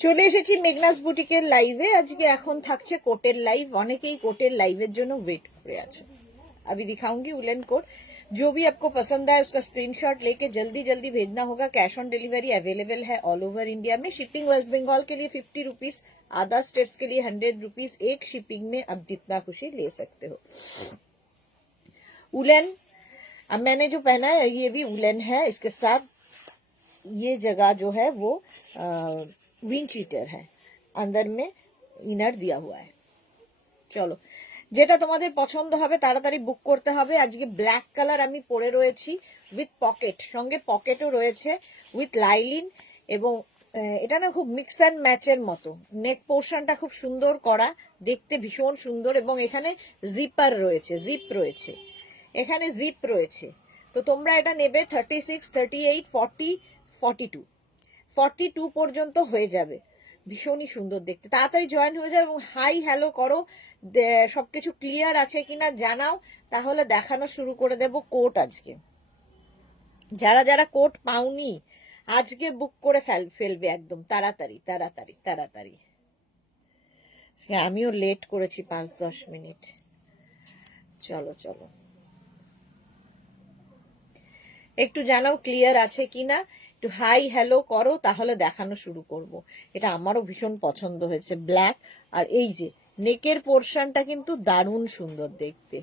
চলে এসেছি মেঘনাস বুটিকের লাইভে। আজকে এখন থাকছে কোটের লাইভ। অনেকেই কোটের লাইভের জন্য ওয়েট করে আছে। अभी दिखाऊंगी उलन कोट। जो भी आपको पसंद आए उसका स्क्रीनशॉट लेके जल्दी जल्दी भेजना होगा। कैश ऑन डिलीवरी अवेलेबल है ऑल ओवर इंडिया में। शिपिंग वेस्ट बंगाल के लिए 50 रुपीज, अदर स्टेट्स के लिए 100 रुपीज। एक शिपिंग में अब जितना खुशी ले सकते हो। उलन अब मैंने जो पहना है ये भी उलन है। इसके साथ ये जगह जो है वो विंड चीटर है, अंदर में इनर दिया हुआ है। চলো, যেটা তোমাদের পছন্দ হবে তাড়াতাড়ি বুক করতে হবে। আজকে ব্ল্যাক কালার আমি পরে রয়েছি উইথ পকেট, সঙ্গে পকেটও রয়েছে উইথ লাইলিন। এবং এটা না খুব মিক্স অ্যান্ড ম্যাচের মতো। নেক পোর্শনটা খুব সুন্দর করা, দেখতে ভীষণ সুন্দর। এবং এখানে জিপার রয়েছে, জিপ রয়েছে, এখানে জিপ রয়েছে। তো তোমরা এটা নেবে 36, 38, 40, 42, 42 পর্যন্ত হয়ে যাবে। ভীষণই সুন্দর দেখতে। তাড়াতাড়ি জয়েন হয়ে যাও এবং হাই হ্যালো করো। সবকিছু ক্লিয়ার আছে কিনা জানাও, তাহলে দেখানো শুরু করে দেব কোট আজকে। যারা যারা কোট পাওনি আজকে বুক করে ফেলবে একদম তাড়াতাড়ি তাড়াতাড়ি তাড়াতাড়ি। আমিও লেট করেছি 5-10 মিনিট। চলো চলো, একটু জানাও ক্লিয়ার আছে কিনা, একটু হাই হ্যালো করো, তাহলে দেখানো শুরু করব। এটা আমারও ভীষণ পছন্দ হয়েছে, ব্ল্যাক। আর এই যে নেকের পোর্শনটা কিন্তু দারুণ সুন্দর দেখতে।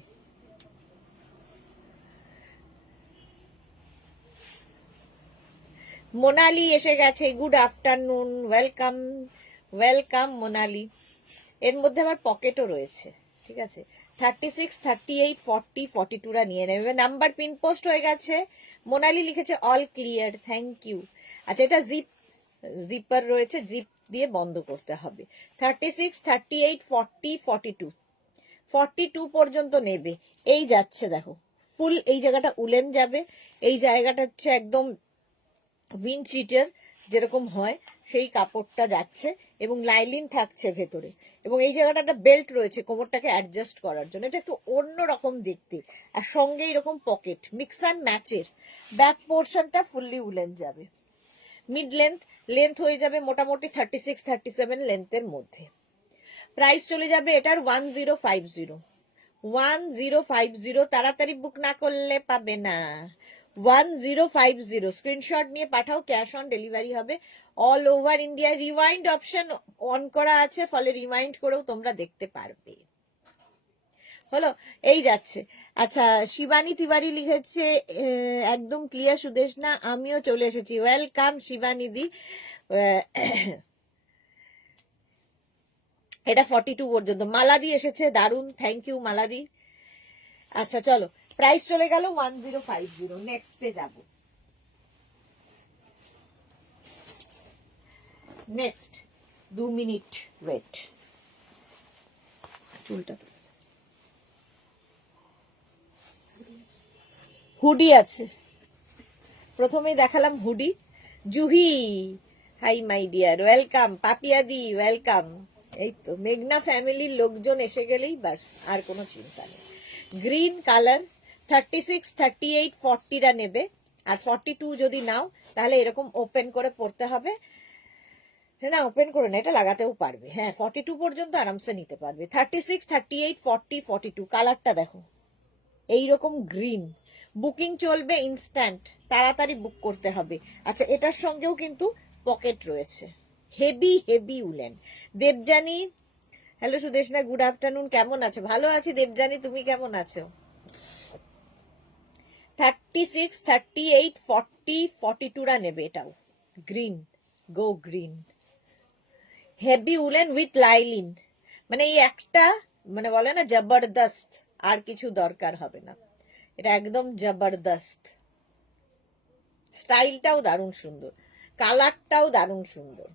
মোনালি এসে গেছে, good afternoon, welcome welcome Monali. এর মধ্যে আমার পকেটও রয়েছে, ঠিক আছে। 36, 38, 40, 42রা নিয়ে নেবে। নাম্বার পিন পোস্ট হয়ে গেছে। মোনালি লিখেছে অল ক্লিয়ার, থ্যাংক ইউ। আচ্ছা, এটা জিপার রয়েছে, জিপ দিয়ে বন্ধ করতে হবে। 36, 38, 40, 42, 42 পর্যন্ত নেবে। এই যাচ্ছে দেখো, ফুল এই জায়গাটা উলেন যাবে, এই জায়গাটা হচ্ছে একদম উইন্ড চিটার যেরকম হয় সেই কাপড়টা যাচ্ছে এবং লাইলিন থাকছে ভেতরে। এবং এই জায়গাটা একটা বেল্ট রয়েছে কোমরটাকে অ্যাডজাস্ট করার জন্য। এটা একটু অন্য রকম দেখতে। আর সঙ্গে এরকম পকেট, মিক্স অ্যান্ড ম্যাচের। ব্যাক পোর্শনটা ফুললি উলেন যাবে। মিড লেন্থ হয়ে যাবে মোটামুটি 36, 37 লেন্থের মধ্যে। প্রাইস চলে যাবে এটার 1050, 1050। তাড়াতাড়ি বুক না করলে পাবে না। 1050 স্ক্রিনশট নিয়ে পাঠাও, ক্যাশ অন ডেলিভারি হবে all over India. Rewind option on করা আছে, ফলে রিওয়াইন্ড করেও তোমরা দেখতে পারবে। হলো, এই যাচ্ছে। আচ্ছা, শিবানী তিওয়ারি লিখেছে একদম ক্লিয়ার সুদেশ না, আমিও চলে এসেছি। ওয়েলকাম শিবানী দি। এটা 42 পর্যন্ত। মালাদি এসেছে, দারুন, থ্যাংক ইউ মালাদি। আচ্ছা চলো, প্রাইস চলে গেল 1050। নেক্সটে যাব। Next 2 minute wait. চুলটা হুডি আছে, প্রথমেই দেখালাম hoodie. Juhi hi my dear, welcome. পাপিয়াদি ওয়েলকাম। এই তো মেঘনা ফ্যামিলির লোকজন এসে গেলেই বাস, আর কোনো চিন্তা নেই। গ্রিন কালার 36, 38, 40রা নেবে। আর 42 যদি নাও তাহলে এরকম ওপেন করে পড়তে হবে। না, ওপেন করে না, এটা লাগাতেও পারবে। হ্যাঁ, 42 পর্যন্ত আরামসে নিতে পারবে। 36, 38, 40, 42 কালারটা দেখো, এইরকম গ্রিন। বুকিং চলবে ইনস্ট্যান্ট, তাড়াতাড়ি বুক করতে হবে। আচ্ছা, এটার সঙ্গেও কিন্তু পকেট রয়েছে। Heavy heavy woollen. Debjani, hello Sudeshna, good afternoon, কেমন আছো? ভালো আছি দেবজানি, তুমি কেমন আছো? 36, 38, 40, 42রা নেবে। এটাও green, go green. Heavy woollen with lining, মানে এই একটা, মানে বলে না জবরদস্ত, আর কিছু দরকার হবে না। এটা একদম জবরদস্ত। স্টাইলটাও দারুণ সুন্দর, কালারটাও দারুণ সুন্দর।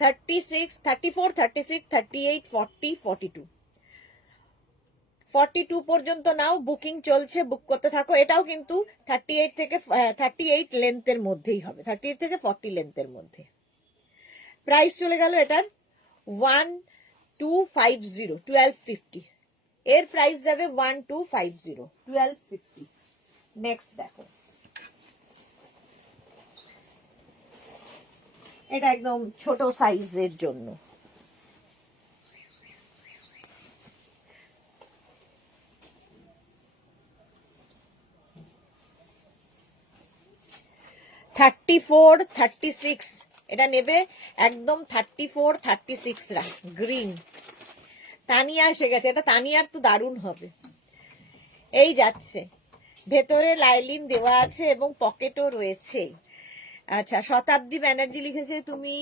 36, 34, 36, 38, 40, 42, 42 পর্যন্ত নাও। বুকিং চলছে, বুক করতে থাকো। এটাও কিন্তু 38 থেকে 38 লেন্থের মধ্যেই হবে, 38 থেকে 40 লেন্থের মধ্যে। প্রাইস চলে গেল এটার 1250, 1250। এর প্রাইস যাবে 1250, 1250। নেক্সট দেখো, এটা একদম ছোট সাইজের জন্য। থার্টি ফোর 36 এটা নেবে একদম 34 36 রা গ্রিন। তানিয়া এসে গেছে, এটা তানিয়ার তো দারুণ হবে। এই যাচ্ছে, ভেতরে লাইলিন দেওয়া আছে এবং পকেটও রয়েছে। আচ্ছা, শতাব্দী ব্যানার্জি লিখেছে তুমি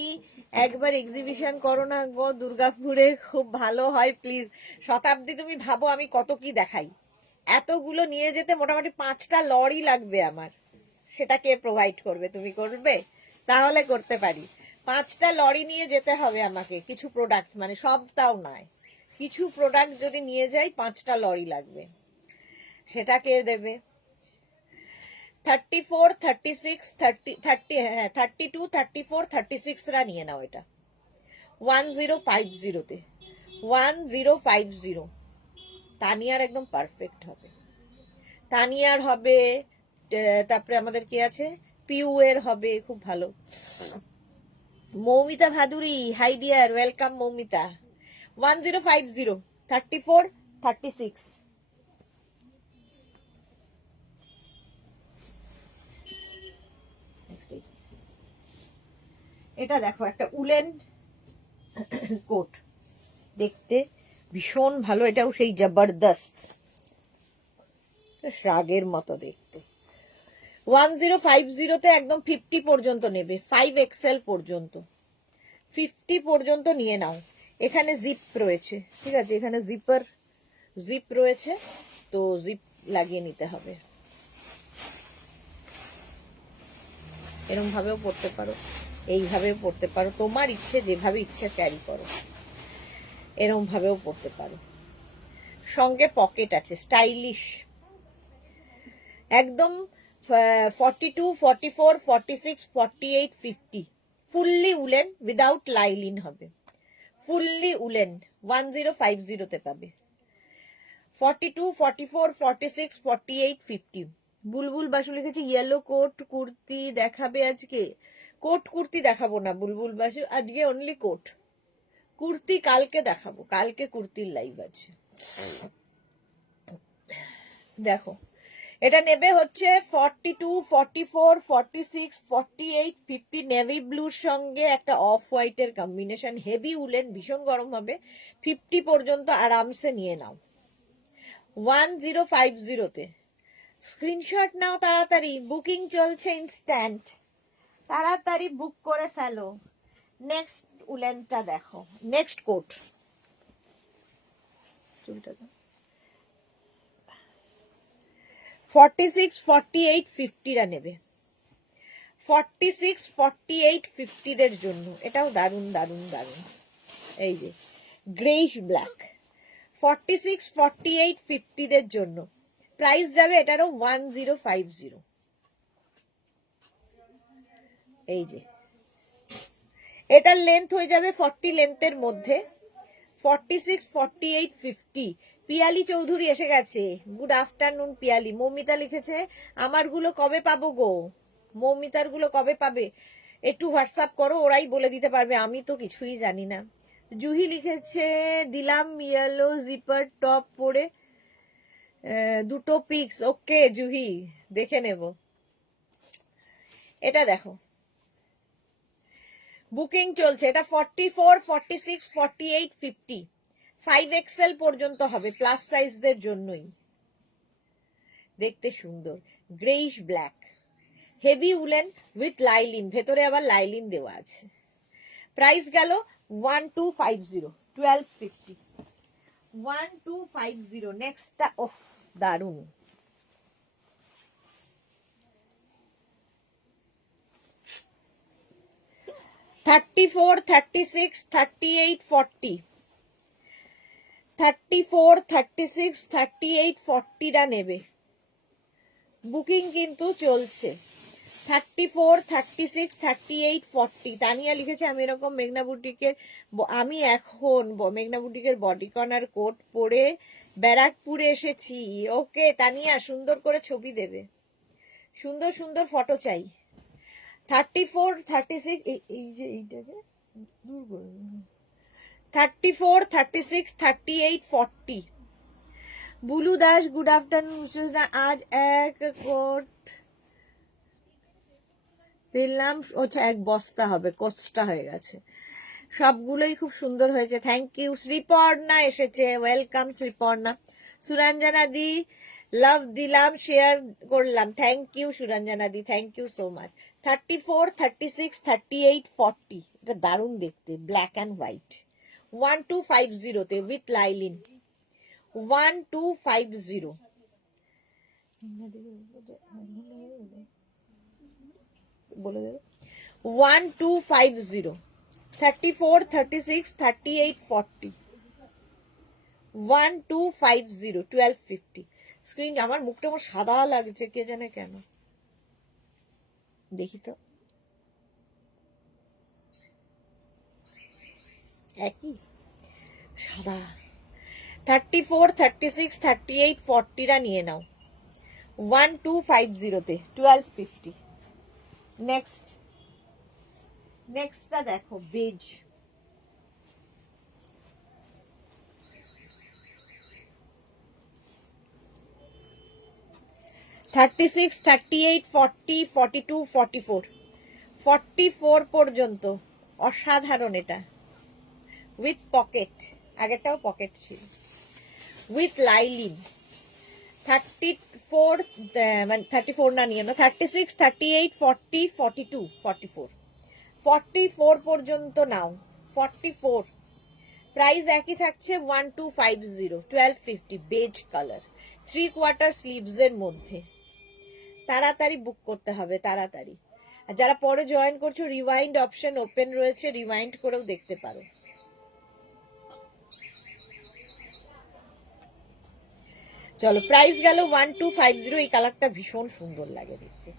একবার এক্সিবিশন করো না গো দুর্গাপুরে, খুব ভালো হয় প্লিজ। শতাব্দী তুমি ভাবো আমি কত কি দেখাই, এতগুলো নিয়ে যেতে মোটামুটি 5টা লরি লাগবে আমার। সেটা কে প্রোভাইড করবে? তুমি করবে? তাহলে করতে পারি। 5টা লরি নিয়ে যেতে হবে আমাকে, কিছু প্রোডাক্ট, মানে সবটাও নয়, কিছু প্রোডাক্ট যদি নিয়ে যাই 5টা লরি লাগবে। সেটা কে দেবে? 34 36 30 হ্যাঁ 32 34 36 রা নিয়ে নাও। এটা 1050 তে 1050 তানিয়ার একদম পারফেক্ট হবে। তানিয়ার হবে, তারপরে আমাদের কি আছে, পিউ এর হবে, খুব ভালো। Moumita Bhaduri, high deer, welcome Moumita. 1050 34 36। এটা দেখো একটা উলেন কোট, দেখতে ভীষণ ভালো, এটাও সেই জবরদস্ত রাগের মতো দেখতে। 1050 তে একদম 50 পর্যন্ত নেবে, 5XL পর্যন্ত, 50 পর্যন্ত নিয়ে নাও। এখানে জিপ রয়েছে, ঠিক আছে, এখানে জিপ রয়েছে, তো জিপ লাগিয়ে নিতে হবে। এরকম ভাবেও পড়তে পারো, এইভাবেও পড়তে পারো, তোমার ইচ্ছে, যেভাবে ইচ্ছে ক্যারি করো, এরকম ভাবেও পড়তে পারো। সঙ্গে পকেট আছে, স্টাইলিশ একদম। 42 44 46 48 50 ফুললি উলেন উইদাউট লাইলিন হবে, ফুললি উলেন 1050 তে পাবে। 42 44 46 48 50। বুলবুল বাসু লিখেছে ইয়েলো কোট কুর্তি দেখাবে আজকে। কোট কুর্তি দেখাবো না বুলবুল বাসু, আজকে অনলি কোট। কুর্তি কালকে দেখাবো, কালকে কুর্তির লাইভ আছে। দেখো, এটা নেবে হচ্ছে 42 44 46 48 50 নেভি ব্লুর সঙ্গে একটা অফ হোয়াইটের কম্বিনেশন, হেভি উলেন, ভীষণ গরম হবে। 50 পর্যন্ত আরামসে নিয়ে নাও 1050 তে। স্ক্রিনশট নাও তাড়াতাড়ি, বুকিং চলছে ইনস্ট্যান্ট, তাড়াতাড়ি বুক করে ফেলো। নেক্সট উলেনটা দেখো, নেক্সট কোট, চুলটা 46 48 50 রা নেবে, 46 48 50 দের জন্য। এটাও দারুন দারুন দারুন, এই যে গ্রেইশ ব্ল্যাক, 46 48 50 দের জন্য। প্রাইস যাবে এটারও 1050। এই যে এটার লেন্থ হয়ে যাবে 40 লেন্থের মধ্যে, 46 48 50। পিয়ালি চৌধুরী এসে গেছে, গুড আফটারনুন পিয়ালি। মৌমিতা লিখেছে আমারগুলো কবে পাবো গো? মৌমিতার গুলো কবে পাবে একটু হোয়াটসঅ্যাপ করো, ওরাই বলে দিতে পারবে, আমি তো কিছুই জানি না। জুহি লিখেছে দিলাম ইয়েলো জিপার টপ পরে, দুটো পিক্স। ওকে জুহি, দেখে নেব। এটা দেখো, বুকিং চলছে, এটা 44 46 48 50 5XL পর্যন্ত হবে, প্লাস সাইজদের জন্যই। দেখতে সুন্দর, greyish black, heavy woollen with lining, ভেতরে আবার লাইলিন দেওয়া আছে। প্রাইস গেল 1250 1250 1250। নেক্সটটা ওফ দারুন, 34 36 38 40 34 36 38 40 টা নেবে, বুকিং কিন্তু চলছে। 34 36 38 40। তানিয়া লিখেছে আমি এরকম মেঘনা বুটিকের, আমি এখন মেঘনা বুটিকের বডিকন আর কোট পরে ব্যারাকপুরে এসেছি। ওকে তানিয়া, সুন্দর করে ছবি দেবে, সুন্দর সুন্দর ফটো চাই। 34, 36, এই যে এইটাকে 34, 36, 38, 40। Bulu Das good afternoon. আজ এক কোট পেলাম, আচ্ছা এক বস্তা হবে, কোচটা হয়ে গেছে। সবগুলোই খুব সুন্দর হয়েছে, থ্যাংক ইউ। শ্রীপর্ণা এসেছে, ওয়েলকাম শ্রীপর্ণা। সুরঞ্জনা দি লাভ দিলাম, শেয়ার করলাম, thank you Suranjana di, thank you so much. 34, 36, 38, 40, এটা দারুণ দেখতে, ব্ল্যাক অ্যান্ড হোয়াইট। 1250 তে উইথ লাইলিন। 1250 বলে দেবে। 1250, 34, 36, 38, 40, 1250, 1250। স্ক্রিন আমার মুখটা আমার সাদা লাগছে, কে জানে কেন, দেখি তো একই সাদা। 34, 36, 38, 40টা নিয়ে নাও 1250 তে 1250। নেক্সটটা দেখো, বেজ। $36, $38, $40, $42, $44, $44 পর্যন্ত অসাধারণ এটা, উইথ পকেট, আগেরটাও পকেট ছিল, উইথ লাইলিন। 34 মানে 34 না নিয়ে না, 36, 38, 40, 42, 44, 44 পর্যন্ত নাও। 44 প্রাইস একই থাকছে, 1250, 1250, বেজ কালার, 3/4 স্লিভস এর মধ্যে। তাড়াতাড়ি বুক করতে হবে, তাড়াতাড়ি। আর যারা পরে জয়েন করছো, রিওয়াইন্ড অপশন ওপেন রয়েছে, রিওয়াইন্ড করেও দেখতে পারো। চলো, প্রাইস গেল 1250। এই কালারটা ভীষণ সুন্দর লাগে দেখতে।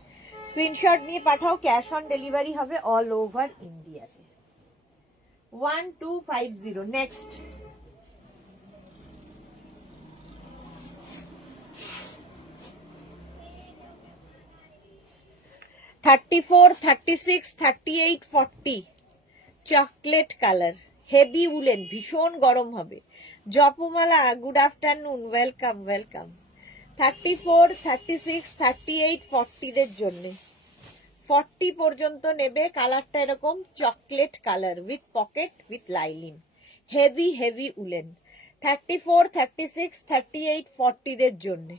স্ক্রিনশট নিয়ে পাঠাও, ক্যাশ অন ডেলিভারি হবে অল ওভার ইন্ডিয়াতে। 1250। Next, $34, $36, $38, $40, chocolate colour, heavy woollen, ভীষণ গরম হবে। জপমালা গুড আফটারনুন, ওয়েলকাম ওয়েলকাম। 34, 36, 38, 40 দের জন্য। 40 পর্যন্ত নেবে, কালারটা এরকম chocolate colour, with pocket, with lining, heavy heavy woollen. 34, 36, 38, 40 দের জন্য।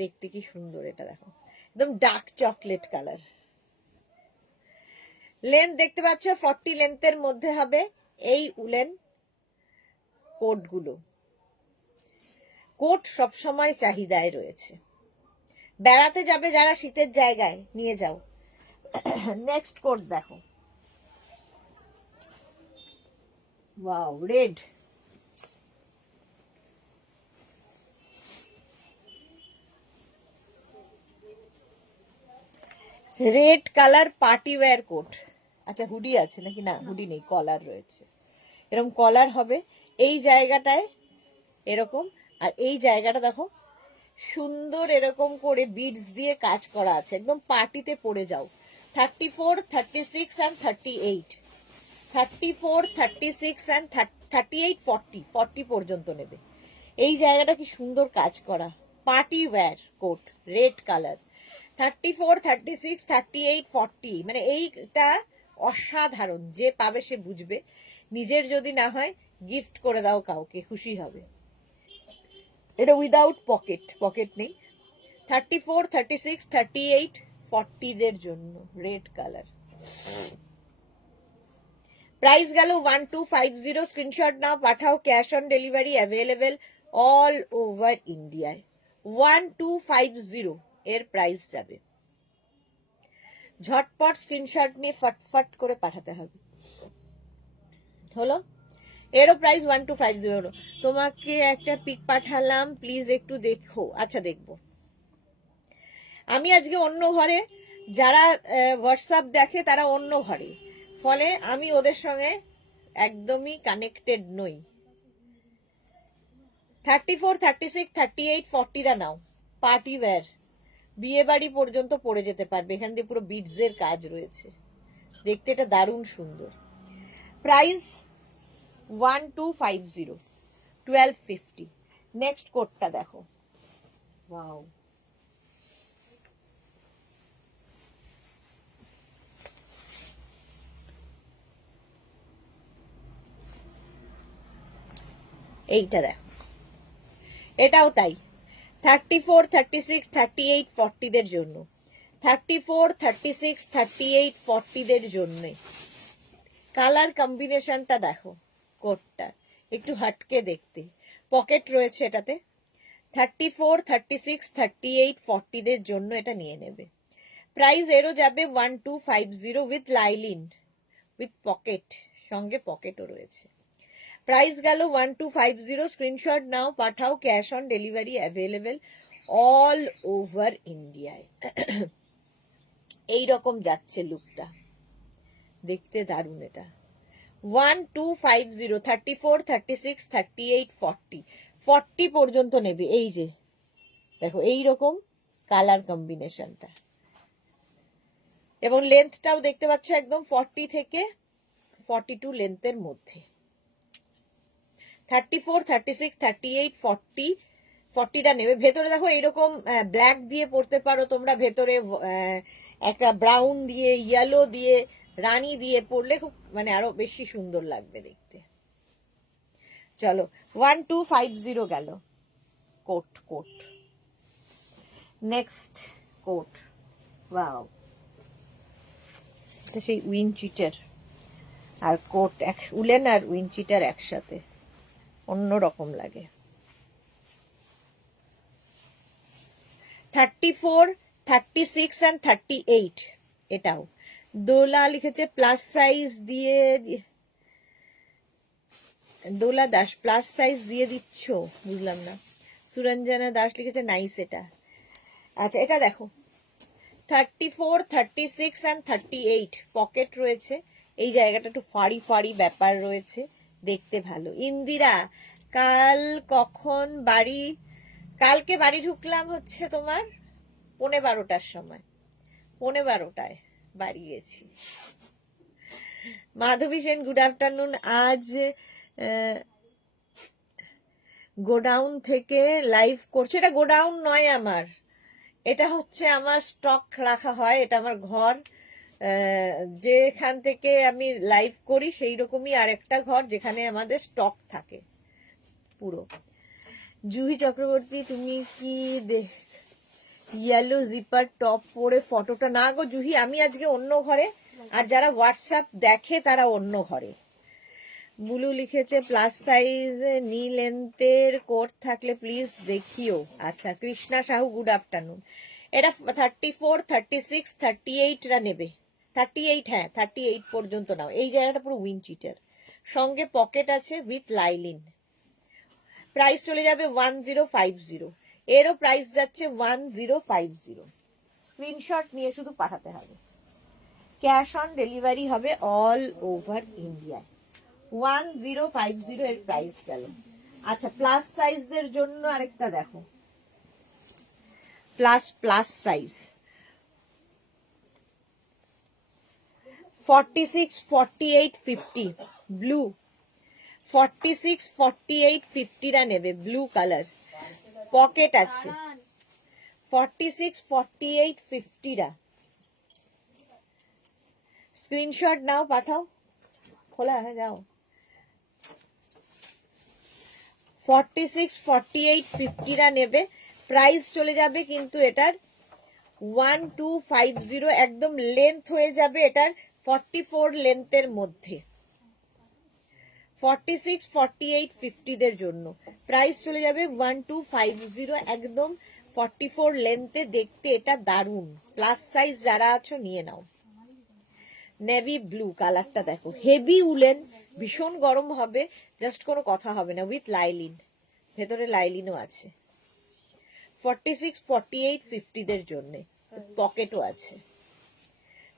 দেখতে কি সুন্দর এটা, দেখো একদম ডার্ক চকলেট কালার। লেন্থ দেখতে পাচ্ছ, 40 লেন্থের মধ্যে হবে এই উলেন কোটগুলো। কোট সবসময় চাহিদায় রয়েছে, বেড়াতে যাবে যারা শীতের জায়গায় নিয়ে যাও। নেক্সট কোট দেখো, wow, red. Red colour party wear coat. আচ্ছা, হুডি আছে নাকি? না, হুডি নেই, কলার রয়েছে। এরকম কলার হবে এই জায়গাটায় এরকম, আর এই জায়গাটা দেখো সুন্দর এরকম করে বিডস দিয়ে কাজ করা আছে, একদম পার্টিতে পরে যাও। 34, 36 and 38, 34, 36 and 38, 40, 40 পর্যন্ত নেবে। এই জায়গাটা কি সুন্দর কাজ করা, party wear coat, red colour. 34, 36, 38, 40, মানে এইটা অসাধারণ, যে পাবে সে বুঝবে। নিজের যদি না হয়, গিফট করে দাও কাউকে, খুশি হবে। এটা উইদাউট পকেট, পকেট নেই। 34, 36, 38, 40 দের জন্য রেড কালার। প্রাইস গেল 1250। স্ক্রিনশট নাও, পাঠাও, cash on delivery available all over ইন্ডিয়ায়। 1250 এর প্রাইস যাবে। ঝটপট স্ক্রিনশট নিয়ে ফটফট করে পাঠাতে হবে। হলো, এরও প্রাইস 1250 হলো। তোমাকে একটা পিক পাঠালাম, প্লিজ একটু দেখো। আচ্ছা, দেখবো। আমি আজকে অন্য ঘরে, যারা হোয়াটসঅ্যাপ দেখে তারা অন্য ঘরে, ফলে আমি ওদের সঙ্গে একদমই কানেক্টেড নই। 34, 36, 38, 40টা নাও, পার্টি ওয়্যার, বিয়ে বাড়ি পর্যন্ত পরে যেতে পারবে, এখান দিয়ে পুরো বিডসের কাজ রয়েছে, দেখতে এটা দারুণ সুন্দর। প্রাইস 1250, 1250। নেক্সট কোটটা দেখো, ওয়াও, এইটা দেখো, এটাও তাই, 34, 36, 38, 40 দের জন্য, 34, 36, 38, 40 দের জন্য। কালার কম্বিনেশনটা দেখো, কোটটা একটু হাটকে দেখতে, পকেট রয়েছে এটাতে। 34, 36, 38, 40 দের জন্য এটা নিয়ে নেবে। প্রাইস এরও যাবে 1250 উইথ লাইলিন, উইথ পকেট, সঙ্গে পকেটও রয়েছে। প্রাইস গেল 1250। স্ক্রিনশট নাও, পাঠাও, cash on delivery available all over ইন্ডিয়ায়। এইরকম যাচ্ছে লুকটা, দেখতে দারুণ এটা। 1250, 34, 36, 38, 40, 40 পর্যন্ত নেবে। এই যে দেখো এইরকম কালার কম্বিনেশনটা, এবং লেন্থটাও দেখতে পাচ্ছ একদম 40 থেকে 42 লেন্থের মধ্যে। 34, 36, 38, 40, 40টা নেবে। ভেতরে দেখো এইরকম ব্ল্যাক দিয়ে পরতে পারো তোমরা, ভেতরে একটা ব্রাউন দিয়ে, ইয়েলো দিয়ে, রানী দিয়ে পরলে খুব মানে আরো বেশি সুন্দর লাগবে দেখতে। চলো 1250 গেল coat. Coat next coat, wow, সেই উইনচিটার আর কোট, উলেন আর উইনচিটার একসাথে অন্যরকম লাগে। 34, 36 and 38, এটাও দোলা লিখেছে প্লাস সাইজ দিয়ে, দোলা দাস প্লাস সাইজ দিয়ে দিচ্ছ, বুঝলাম না। সুরঞ্জনা দাস লিখেছে নাইস এটা। আচ্ছা এটা দেখো, 34, 36 and 38, পকেট রয়েছে, এই জায়গাটা একটু ফাড়ি ফাড়ি ব্যাপার রয়েছে, দেখতে ভালো। ইন্দিরা, কাল কখন বাড়ি? কালকে বাড়ি ঢুকলাম হচ্ছে তোমার 12:15টার সময়, 12:15টায় বাড়ি গেছি। মাধবী সেন, গুড আফটারনুন। আজ গোডাউন থেকে লাইভ করছে। এটা গোডাউন নয় আমার, এটা হচ্ছে আমার স্টক রাখা হয়, এটা আমার ঘর, যেখান থেকে আমি লাইভ করি সেই রকমই আরেকটা ঘর যেখানে আমাদের স্টক থাকে পুরো। জুহি চক্রবর্তী, তুমি কি ইয়েলো জিপার টপ পরে ফটোটা? না গো জুহি, আমি আজকে অন্য ঘরে, আর যারা হোয়াটসঅ্যাপ দেখে তারা অন্য ঘরে। বুলু লিখেছে প্লাস সাইজ নি লেন্থের কোট থাকলে প্লিজ দেখিও। আচ্ছা, কৃষ্ণা সাহু, গুড আফটারনুন। এটা 34, 36, 38রা নেবে। 38, হ্যাঁ 38 পর্যন্ত নাও। এই জায়গাটা পুরো উইনচিটার, সঙ্গে পকেট আছে উইথ লাইলিন। প্রাইস চলে যাবে 1050, এরও প্রাইস যাচ্ছে 1050। স্ক্রিনশট নিয়ে শুধু পাঠাতে হবে, ক্যাশ অন ডেলিভারি হবে অল ওভার ইন্ডিয়ায়। 1050 এর প্রাইস গেল। আচ্ছা, প্লাস সাইজদের জন্য আরেকটা দেখো, প্লাস সাইজ 46, 48, 50 ব্লু, 46, 48, 50রা নেবে, ব্লু কালার, পকেট আছে। 46, 48, 50রা স্ক্রিনশট নাও, পাঠাও, খোলা হ্যাঁ যাও। 46, 48, 50রা নেবে। প্রাইস চলে যাবে কিন্তু এটার 1250, একদম লেন্থ হয়ে যাবে এটার 44 লেন্থের মধ্যে। 46, 48, 50 দের জন্য প্রাইস চলে যাবে 1250, একদম 44 লেন্থে, দেখতে এটা দারুন। প্লাস সাইজ যারা আছো নিয়ে নাও। নেভি ব্লু কালারটা দেখো, হেভি উলেন, ভীষণ গরম হবে, জাস্ট কোনো কথা হবে না, উইথ লাইলিন, ভেতরে লাইলিনও আছে। 46, 48, 50 দের জন্য পকেটও আছে।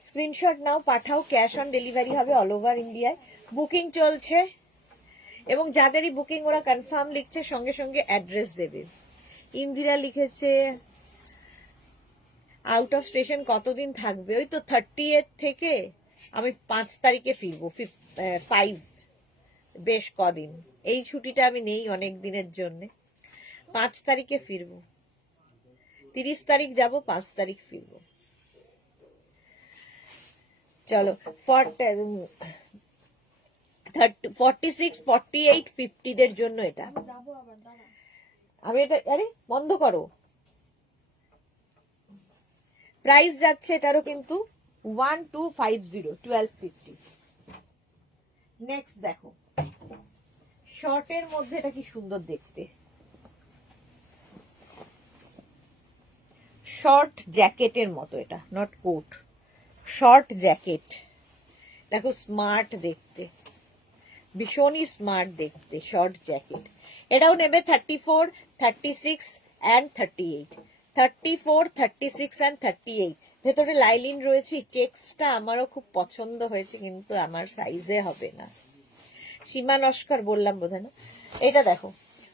স্ক্রিনশট নাও, পাঠাও, ক্যাশ অন ডেলিভারি হবে অল ওভার ইন্ডিয়ায়। বুকিং চলছে, এবং যাদেরই বুকিং ওরা কনফার্ম লিখছে, সঙ্গে সঙ্গে অ্যাড্রেস দেবে। ইন্দিরা লিখেছে আউট অফ স্টেশন কতদিন থাকবে? ওই তো 30th থেকে আমি 5 তারিখে ফিরবো, 5, বেশ কদিন। এই ছুটিটা আমি নেই অনেক দিনের জন্য। 5 তারিখে ফিরবো, 30 তারিখ যাব, 5 তারিখ ফিরবো। চলো 46, 48, 50 দের জন্য এটা। আমি এটা, আরে বন্ধ করো। প্রাইস যাচ্ছে এটারও কিন্তু 1250, 1250। নেক্সট দেখো, শর্টের মধ্যে এটা কি সুন্দর দেখতে, শর্ট জ্যাকেটের মতো এটা, নট কোট, শর্ট জ্যাকেট। দেখো স্মার্ট দেখতে, ভীষণই স্মার্ট দেখতে শর্ট জ্যাকেট। এটাও নেবে 34, 36 অ্যান্ড 38, 34, 36 অ্যান্ড 38। ভেতরে লাইলিন রয়েছে। চেক্সটা আমারও খুব পছন্দ হয়েছে, কিন্তু আমার সাইজে হবে না। সীমা নস্কর বললাম বোধহয় না। এটা দেখো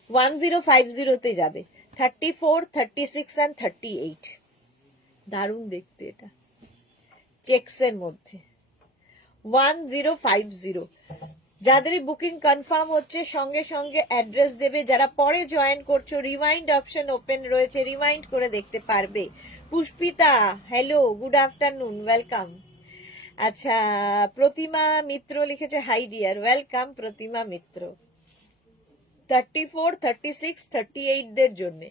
1050-তে যাবে, 34, 36 অ্যান্ড 38। দারুণ দেখতে এটা, চেক্সের মধ্যে 1050। যাদের বুকিং কনফার্ম হচ্ছে সঙ্গে সঙ্গে অ্যাড্রেস দেবে। যারা পরে জয়েন করছো, রিমাইন্ড অপশন ওপেন রয়েছে, রিমাইন্ড করে দেখতে পারবে। Pushpita, hello, good afternoon, welcome. আচ্ছা, প্রতিমা মিত্র লিখেছে হাই ডিয়ার, ওয়েলকাম প্রতিমা মিত্র। 34, 36, 38 দের জন্য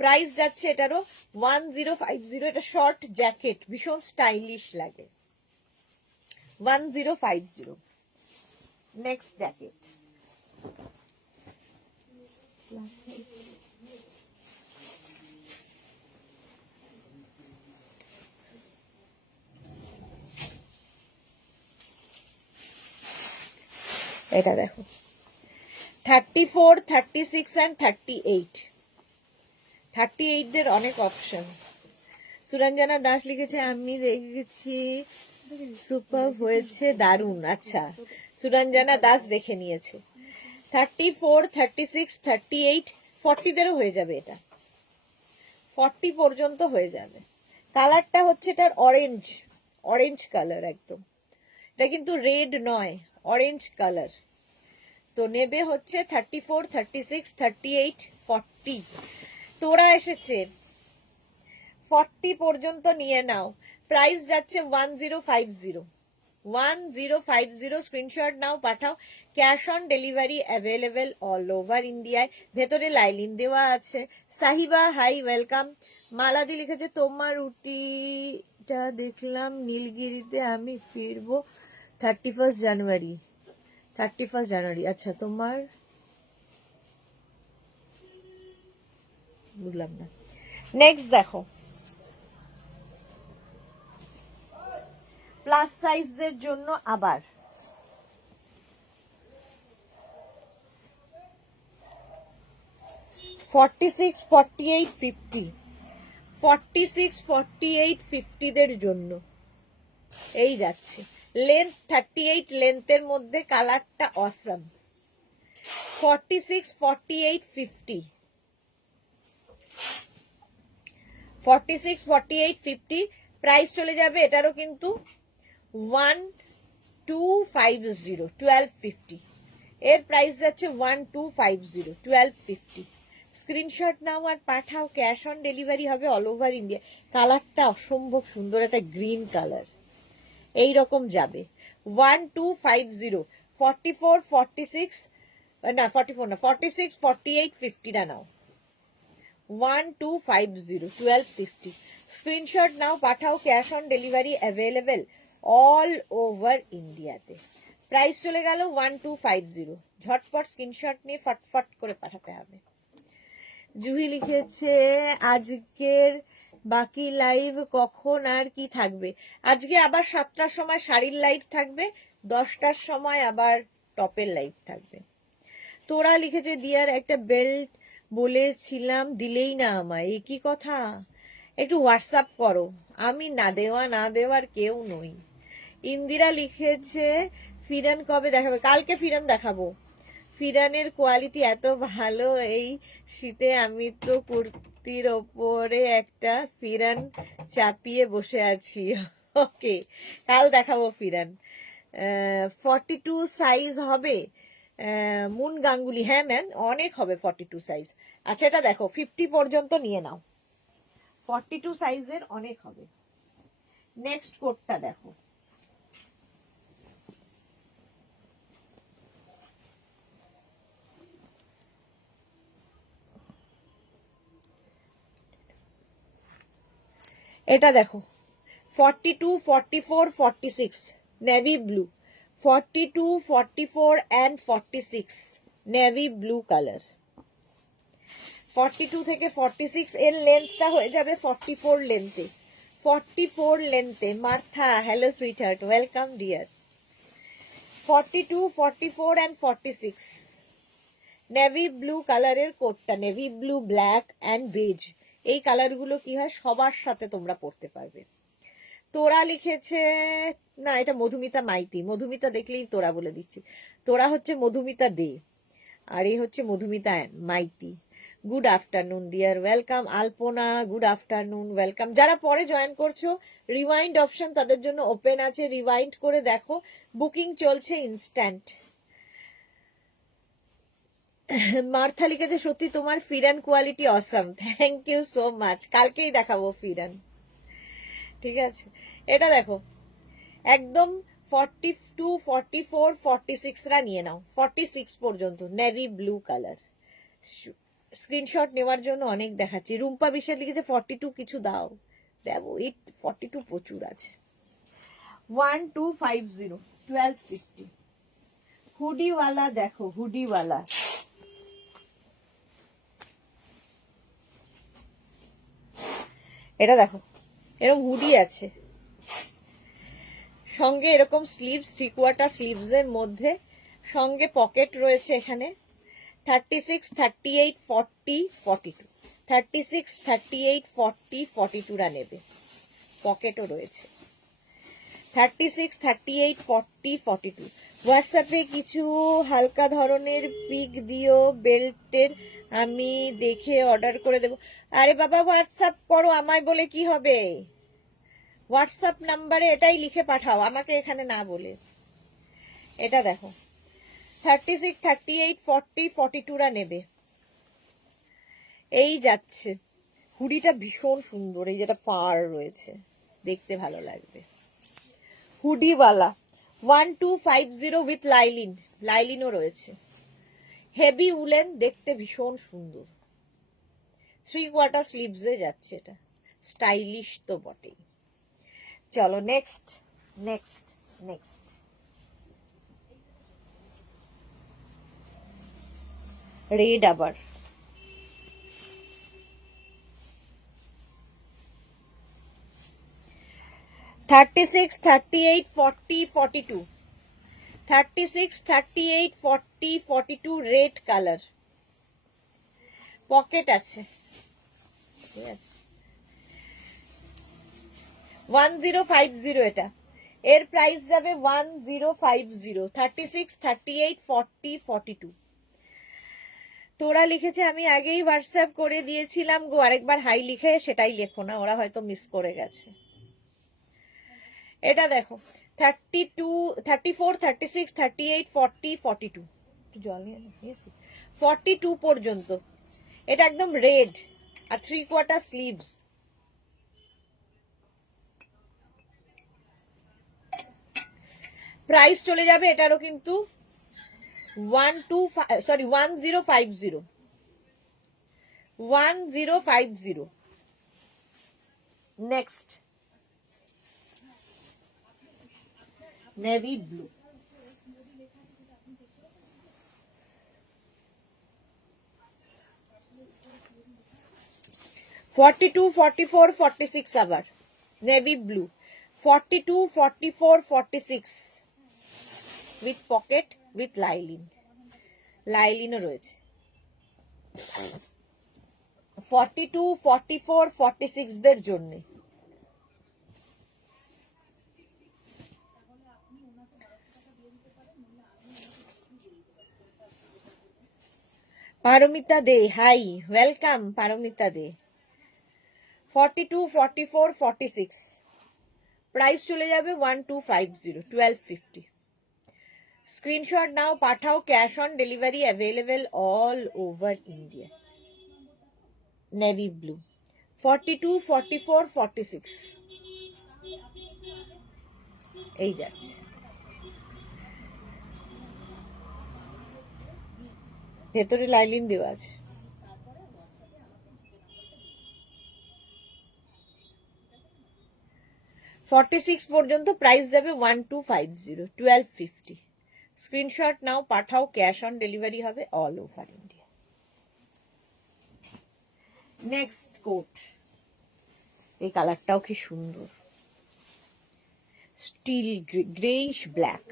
প্রাইস যাচ্ছে এটারও 1050। এটা শর্ট জ্যাকেট, ভীষণ স্টাইলিশ লাগে। 1050। নেক্সট জ্যাকেট, এটা দেখো 34, 36 অ্যান্ড 38। 38 দের অনেক অপশন। সুরঞ্জনা দাস লিখেছে আমি দেখেছি, সুপার হয়েছে, দারুণ। আচ্ছা, সুরঞ্জনা দাস দেখে নিয়েছে। 34, 36, 38, 40 দেরও হয়ে যাবে। এটা 40 পর্যন্ত হয়ে যাবে। কালারটা হচ্ছে এটার অরেঞ্জ, অরেঞ্জ কালার একদম। এটা কিন্তু রেড নয়, অরেঞ্জ কালার। তো নেবে হচ্ছে 34, 36, 38, 40। তোরা এসেছে 40 পর্যন্ত নিয়ে নাও। প্রাইস যাচ্ছে 1050, 1050। স্ক্রিনশট নাও, পাঠাও। Cash on delivery available all over ইন্ডিয়ায়। ভেতরে লাইলিন দেওয়া আছে। Sahiba high, welcome. মালাদি লিখেছে তোমার উটিটা দেখলাম নীলগিরিতে, আমি ফিরবো 31 জানুয়ারি। 31 জানুয়ারি, আচ্ছা তোমার বুঝলাম না। নেক্সট দেখো, প্লাস সাইজদের জন্য আবার 46, 48, 50, 46, 48, 50 দের জন্য এই যাচ্ছে। লেন্থ 38, লেন্থের মধ্যে কালারটা অসাম। 46, 48, 50, 46, 48, 50। প্রাইস চলে যাবে এটারও কিন্তু 1250, 1250। এর প্রাইস যাচ্ছে 1250, 1250। স্ক্রিনশট নাও আর পাঠাও। ক্যাশ অন ডেলিভারি হবে অল ওভার ইন্ডিয়া। কালারটা অসম্ভব সুন্দর, একটা গ্রিন কালার, এইরকম যাবে। 1250, 44, 46, না 44 না, 46, 48, 50 টা নাও। 1250, 1250। স্ক্রিনশট নাও, পাঠাও। Cash on delivery available all over ইন্ডিয়াতে। প্রাইস চলে গেল 1250। ঝটপট স্ক্রিনশট নিয়ে ফটফট করে পাঠাতে হবে। জুহি লিখেছে আজকের বাকি লাইভ কখন আর কি থাকবে? আজকে আবার 7টার সময় শাড়ির লাইভ থাকবে, 10টার সময় আবার টপের লাইভ থাকবে। তোরা লিখেছে দিয়ার একটা বেল্ট বলেছিলাম দিলেই না আমায়, এ কি কথা? একটু হোয়াটসঅ্যাপ করো, আমি না দেওয়ার কেউ নই। ইন্দিরা লিখেছে ফিরান কবে দেখাবে? কালকে ফিরান দেখাবো। ফিরানের কোয়ালিটি এত ভালো, এই শীতে আমি তো কুর্তির ওপরে একটা ফিরান চাপিয়ে বসে আছি। ওকে, কাল দেখাবো ফিরান। 42 সাইজ হবে মুন গাঙ্গুলি। হ্যাঁ ম্যাম, অনেক হবে 42 সাইজ। আচ্ছা এটা দেখো, 50 পর্যন্ত নিয়ে নাও। 42 সাইজের অনেক হবে। নেক্সট কোটটা দেখো, এটা দেখো 42, 44, 46 navy blue. 42, 44 and 46 navy blue colour. 42 থেকে 46 এর লেন্থটা হয়ে যাবে 44 লেন্থে। 44 লেন্থে। Martha, hello sweetheart, welcome dear. 42, 44 and 46 navy blue কালারের কোটটা। Navy blue, black and beige, এই কালারগুলো কি হয় সবার সাথে তোমরা পড়তে পারবে। তোরা লিখেছে না, এটা মধুমিতা মাইতি। মধুমিতা দেখলেই তোরা বলে দিচ্ছি। তোরা হচ্ছে মধুমিতা দে, আর এই হচ্ছে Madhumita Maiti. Good afternoon dear, welcome. Alpana, good afternoon, welcome. যারা পরে জয়েন করছো, রিওয়াইন্ড অপশন তাদের জন্য ওপেন আছে, রিওয়াইন্ড করে দেখো। বুকিং চলছে ইনস্ট্যান্ট। মার্থা লিখেছে সত্যি তোমার pheran quality awesome, thank you so much. কালকেই দেখাবো ফিরান, ঠিক আছে। এটা দেখো একদম 42, 44, 46 রা নিয়ে নাও। 46 পর্যন্ত নেভি ব্লু কালার। স্ক্রিনশট নেওয়ার জন্য অনেক দেখাচ্ছি। রুম্পা বিশ্বাস লিখেছে 42 কিছু দাও, দেবো। 42 প্রচুর আছে। 1250, 1250 হুডিওয়ালা দেখো, হুডিওয়ালা। এটা দেখো এরকম হুডি আছে, সঙ্গে এরকম স্লিভস, 3/4 স্লিভস এর মধ্যে, সঙ্গে পকেট রয়েছে এখানে। 36, 38, 40, 42 36, 38, 40, 42 রা নেবে। পকেটও রয়েছে। 36, 38, 40, 42। হোয়াটসঅ্যাপে কিছু হালকা ধরনের পিক দিও বেল্টের, আমি দেখে অর্ডার করে দেব। আরে বাবা হোয়াটসঅ্যাপ করো, আমায় বলে কি হবে? হোয়াটসঅ্যাপ নাম্বারে এটাই লিখে পাঠাও, আমাকে এখানে না বলে। এটা দেখো 36, 38, 40, 42 রা নেবে। এই যাচ্ছে। হুডিটা ভীষণ সুন্দর, এই যেটা ফার রয়েছে, দেখতে ভালো লাগবে। হুডিওয়ালা 1250 উইথ লাইলিন, লাইলিনও রয়েছে। হেভি উলেন, দেখতে ভীষণ সুন্দর। 3/4 স্লিভসে যাচ্ছে, এটা স্টাইলিশ তো বটেই। চলো নেক্সট, নেক্সট, নেক্সট। রেড আবার 36, 38, 40, 42 36, 38, 40, 42 রেড কালার। পকেট আছে, ঠিক আছে। 1050 এটা, এর প্রাইস যাবে 1050। 36, 38, 40, 42। তোরা লিখেছে আমি আগেই হোয়াটসঅ্যাপ করে দিয়েছিলাম গো, আরেকবার হাই লিখে সেটাই লেখো না, ওরা হয়তো মিস করে গেছে। এটা দেখো 32, 34, 36, 38, 40, 42 জল নিয়ে 42 পর্যন্ত। এটা একদম রেড আর 3/4 স্লিভস। প্রাইস চলে যাবে এটারও কিন্তু 1050, 1050। নেক্সট নেভি ব্লু, 42, 44, 46 আবার navy blue. 42, 44, 46 with pocket with lining, লাইলিনও রয়েছে। 42, 44, 46 দের জন্য। Paromita De, hi, welcome Paromita De. 42, 44, 46 price চলে যাবে 1250, 1250। স্ক্রিনশট নাও, পাঠাও, cash on delivery available all over India. Navy blue 42, 44, 46 এই যাচ্ছে। ভেতরে লাইলিন দেওয়া আছে। $46 পর্যন্ত প্রাইস যাবে 1250, 1250। স্ক্রিনশট নাও, পাঠাও, ক্যাশ অন ডেলিভারি হবে all over India. Next coat, এই কালারটাও কি সুন্দর, steel greyish black,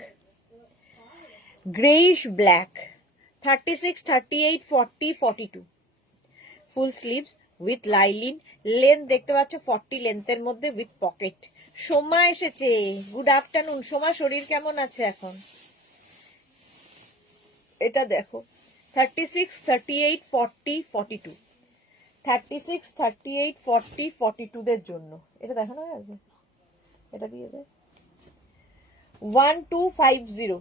greyish black. 36, 38, 40, 42 full sleeves with lining. Length দেখতে পাচ্ছ 40 লেন্থের মধ্যে উইথ পকেট। সোমা এসেছে, গুড আফটারনুন। সোমা, শরীর কেমন আছে এখন? এটা দেখো 36, 38, 40, 42 36, 38, 40, 42 দের জন্য। এটা দেখানো হয়ে আছে, এটা দিয়ে দে। 1250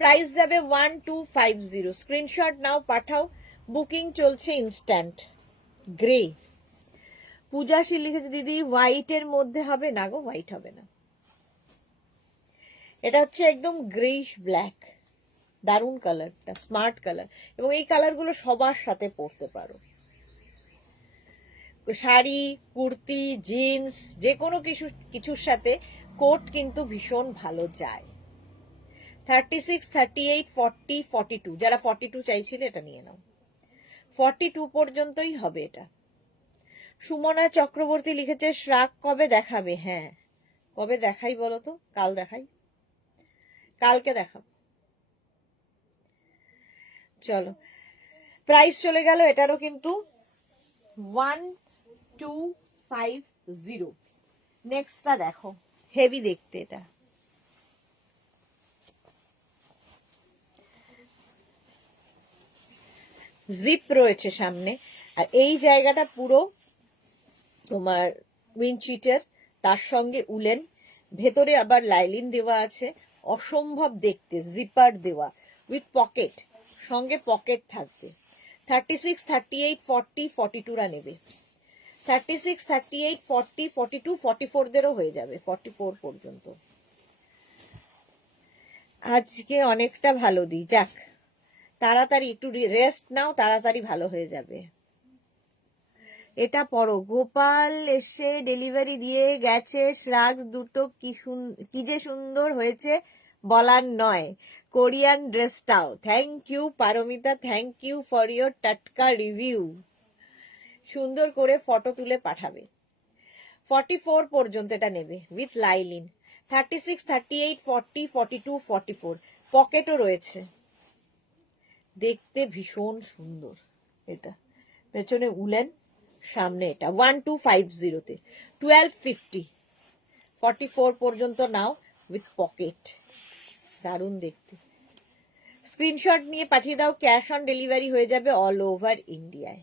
প্রাইস যাবে 1250। স্ক্রিনশট নাও, পাঠাও, বুকিং চলছে ইনস্ট্যান্ট। গ্রে, পূজাশী লিখেছে দিদি হোয়াইটের মধ্যে হবে না গো, হোয়াইট হবে না, এটা হচ্ছে একদম গ্রেইশ ব্ল্যাক। দারুণ কালারটা, স্মার্ট কালার, এবং এই কালারগুলো সবার সাথে পরতে পারো, শাড়ি, কুর্তি, জিন্স, যে কোনো কিছুর সাথে কোট কিন্তু ভীষণ ভালো যায়। 36, 38, 40, 42 যারা 42 চাইছিলে এটা নিয়ে নাও। 42 পর্যন্তই হবে এটা। সুমনা চক্রবর্তী লিখেছে শ্রাক কবে দেখাবে? হ্যাঁ, কবে দেখাই বলো তো? কাল দেখাই, কালকে দেখাবো। চলো, প্রাইস চলে গেল এটারও কিন্তু 1250। নেক্সটটা দেখো, হেভি দেখতে, এটা জিপ রয়েছে সামনে, আর এই জায়গাটা পুরো তোমার উইনচিটের, তার সঙ্গে উলেন, ভেতরে আবার লাইলিন দেওয়া আছে, অসম্ভব দেখতে, জিপার দেওয়া উইথ পকেট, সঙ্গে পকেট থাকবে। 36, 38, 40, 42 রা নেবে। 36, 38, 40, 42, 44 দেরও হয়ে যাবে, 44 পর্যন্ত। আজকে অনেকটা ভালো দিই, যাক, তাড়াতাড়ি একটু রেস্ট নাও, তাড়াতাড়ি ভালো হয়ে যাবে। এটা পরো, গোপাল এসে ডেলিভারি দিয়ে গেছে, শ্রাগ দুটো কি যে সুন্দর হয়েছে বলার নয়। কোরিয়ান ড্রেসটাও, thank you Paromita, thank you for your টাটকা রিভিউ। সুন্দর করে ফটো তুলে পাঠাবে। 44 পর্যন্ত এটা নেবে উইথ লাইলিন। 36, 38, 40, 42, 44 পকেটও রয়েছে, দেখতে ভীষণ সুন্দর। এটা পেছনে উলেন, সামনে এটা 1250 1250। 44 পর্যন্ত নাও উইথ পকেট, দারুণ দেখতে। স্ক্রিনশট নিয়ে পাঠিয়ে দাও, ক্যাশ অন ডেলিভারি হয়ে যাবে অল ওভার ইন্ডিয়ায়।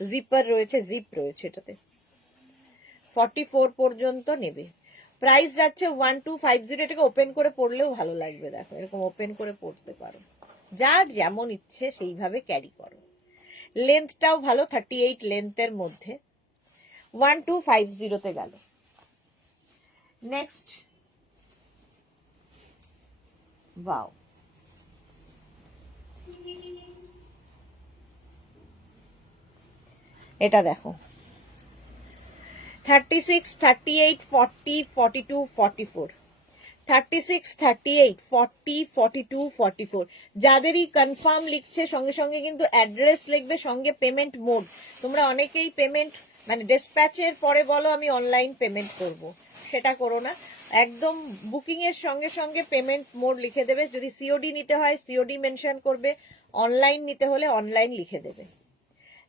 জিপার রয়েছে, জিপ রয়েছে এটাতে। 44 পর্যন্ত নেবে, প্রাইস যাচ্ছে 1250। এটাকে ওপেন করে পড়লেও ভালো লাগবে, দেখো এরকম ওপেন করে পড়তে পারো, যার যেমন ইচ্ছে সেইভাবে ক্যারি করো। লেন্থটাও ভালো, 38 লেন্থের মধ্যে। 1250 তে গেল। নেক্সট, ওয়াও, এটা দেখো 36, 38, 40, 42, 44 36, 38, 40, 42, 44 যাদেরই কনফার্ম লিখছে সঙ্গে সঙ্গে কিন্তু অ্যাড্রেস লিখবে, সঙ্গে পেমেন্ট মোড। তোমরা অনেকেই পেমেন্ট মানে ডিসপ্যাচের পরে বলো আমি অনলাইন পেমেন্ট করব, সেটা করো না, একদম বুকিং এর সঙ্গে সঙ্গে পেমেন্ট মোড লিখে দেবে। যদি সিওডি নিতে হয় সিওডি মেনশন করবে, অনলাইন নিতে হলে অনলাইন লিখে দেবে।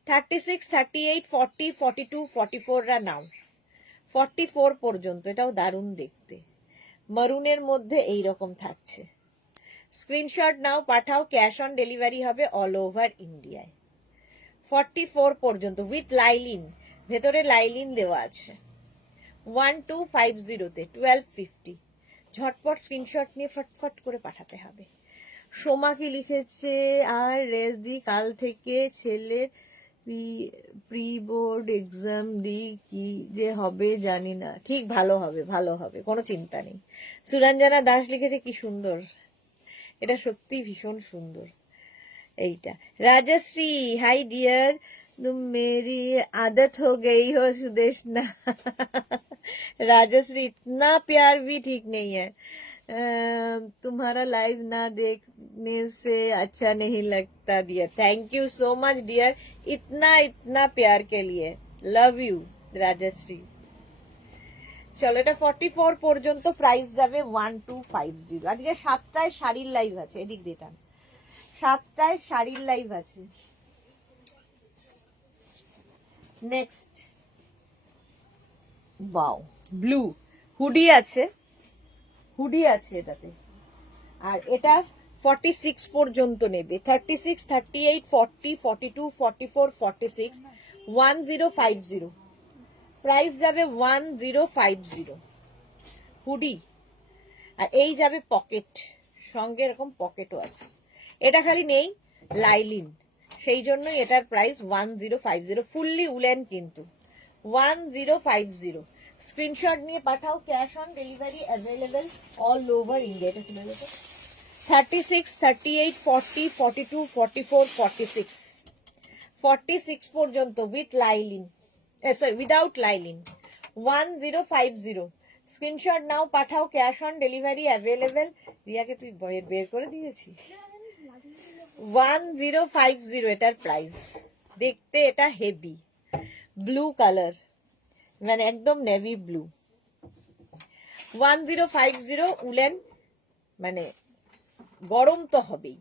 36, 38, 40, 42, 44 রা নাও। 44 পর্যন্ত, এটাও দারুণ দেখতে, মারুনের মধ্যে এই রকম থাকছে। স্ক্রিনশট নাও, পাঠাও, ক্যাশ অন ডেলিভারি হবে অল ওভার ইন্ডিয়ায়। 44 পর্যন্ত উইথ লাইলিন, ভেতরে লাইলিন দেওয়া আছে 1250-তে 1250। ঝটপট স্ক্রিনশট নিয়ে ফটফট করে পাঠাতে হবে। সোমা কি লিখেছে, আর রেজদি কাল থেকে ছেলে প্রি বোর্ড এক্সাম দি, কি যে হবে জানি না, ঠিক ভালো হবে, ভালো হবে, কোনো চিন্তা নেই। সুরঞ্জনা দাস লিখেছে কি সুন্দর, এটা সত্যি ভীষণ সুন্দর এইটা। राजश्री हाय डियर, तुम मेरी आदत हो गई हो सुदेशना। राजश्री इतना प्यार भी ठीक नहीं है, तुम्हारा लाइव ना देखने से अच्छा नहीं लगता dear. Thank you so much dear, इतना इतना प्यार के लिए, लव यू राजश्री। চলো এটা 44 পর্যন্ত প্রাইস যাবে 1250। আজকে 7টায় শাড়ির লাইভ আছে, এদিক দিটান 7টায় শাড়ির লাইভ আছে। নেক্সট ওয়াও ব্লু হুডি আছে, হুডি আছে এটাতে, আর এটা 46 পর্যন্ত নেবে। 36, 38, 40, 42, 44, 46, 1050। প্রাইস যাবে 1050 হুডি। আর এই যাবে পকেট, সঙ্গে এরকম পকেটও আছে। এটা খালি নেই লাইলিন, সেই জন্যই এটার প্রাইস 1050। ফুললি উলেন কিন্তু 1050। স্ক্রিনশট নিয়ে পাঠাও, cash on delivery available all over India. এটা খুলে দেবো। 36, 38, 40, 42, 44, 46, 46 পর্যন্ত with lining, sorry without lining 1050। Screenshot নাও পাঠাও, ক্যাশ অন ডেলিভারি অ্যাভেলেবেল। রিয়াকে তুই বের করে দিয়েছি। 1050 এটার প্রাইস। দেখতে এটা হেভি ব্লু কালার, মানে একদম নেভি ব্লু। 1050 উলেন, মানে গরম তো হবেই।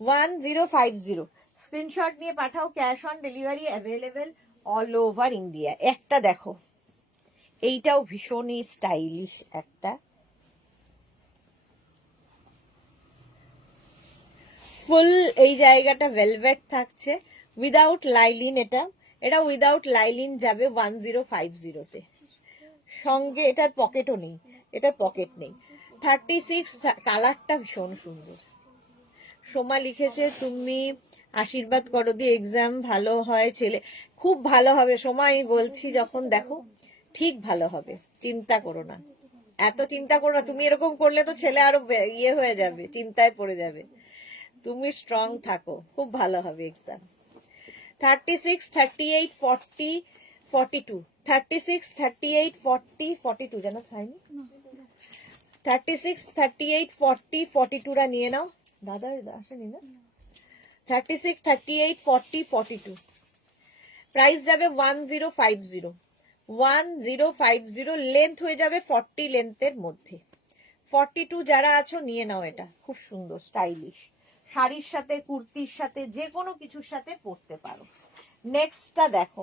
1050 স্ক্রিনশট নিয়ে পাঠাও, cash on delivery available all over India. একটা দেখো, এইটাও ভীষণই স্টাইলিশ একটা ফুল, এই জায়গাটা ভেলভেট থাকছে উইদাউট লাইলিন। এটা উইদাউট লাইলিন যাবে 1050-তে। সঙ্গে এটার পকেটও নেই, এটার পকেট নেই। 36 কালারটা ভীষণ সুন্দর। সোমা লিখেছে তুমি আশীর্বাদ করো দি এক্সাম ভালো হয় ছেলে, খুব ভালো হবে সোমা, আমি বলছি যখন দেখো ঠিক ভালো হবে, চিন্তা করো না, এত চিন্তা করো না। তুমি এরকম করলে তো ছেলে আরো ইয়ে হয়ে যাবে, চিন্তায় পড়ে যাবে। তুমি স্ট্রং থাকো, খুব ভালো হবে এক্সাম। 36, 38, 40, 42, 36, 38, 40, 42 জানো খাইনি। 36, 38, 40, 42রা নিয়ে নাও। দাদা আসেনি না। 36, 38, 40, 42 প্রাইস যাবে 1050। 1050 লেন্থ হয়ে যাবে 40 লেন্থের মধ্যে। 42 যারা আছো নিয়ে নাও, এটা খুব সুন্দর স্টাইলিশ, শাড়ির সাথে কুর্তির সাথে যে কোনো কিছুর সাথে পরতে পারো। নেক্সটটা দেখো,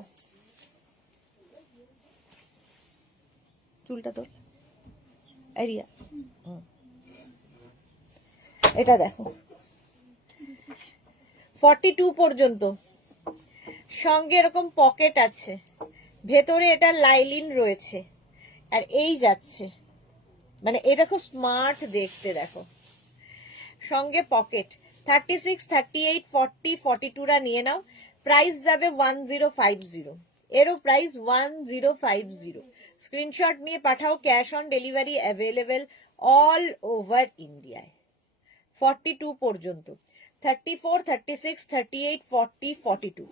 চুলটা তোর এরিয়া, এটা দেখো 42 পর্যন্ত, সঙ্গে এরকম পকেট আছে, ভেতরে এটা লাইলিন রয়েছে, আর এই যাচ্ছে, মানে এটা খুব স্মার্ট দেখতে দেখো, সঙ্গে পকেট। 36, 38, 40, 42রা নিয়ে নাও। প্রাইস যাবে 1050, এরও প্রাইস 1050। স্ক্রিনশট নিয়ে পাঠাও, cash on delivery available all over ইন্ডিয়ায়। 42 পর্যন্ত, 34, 36, 38, 40, 42,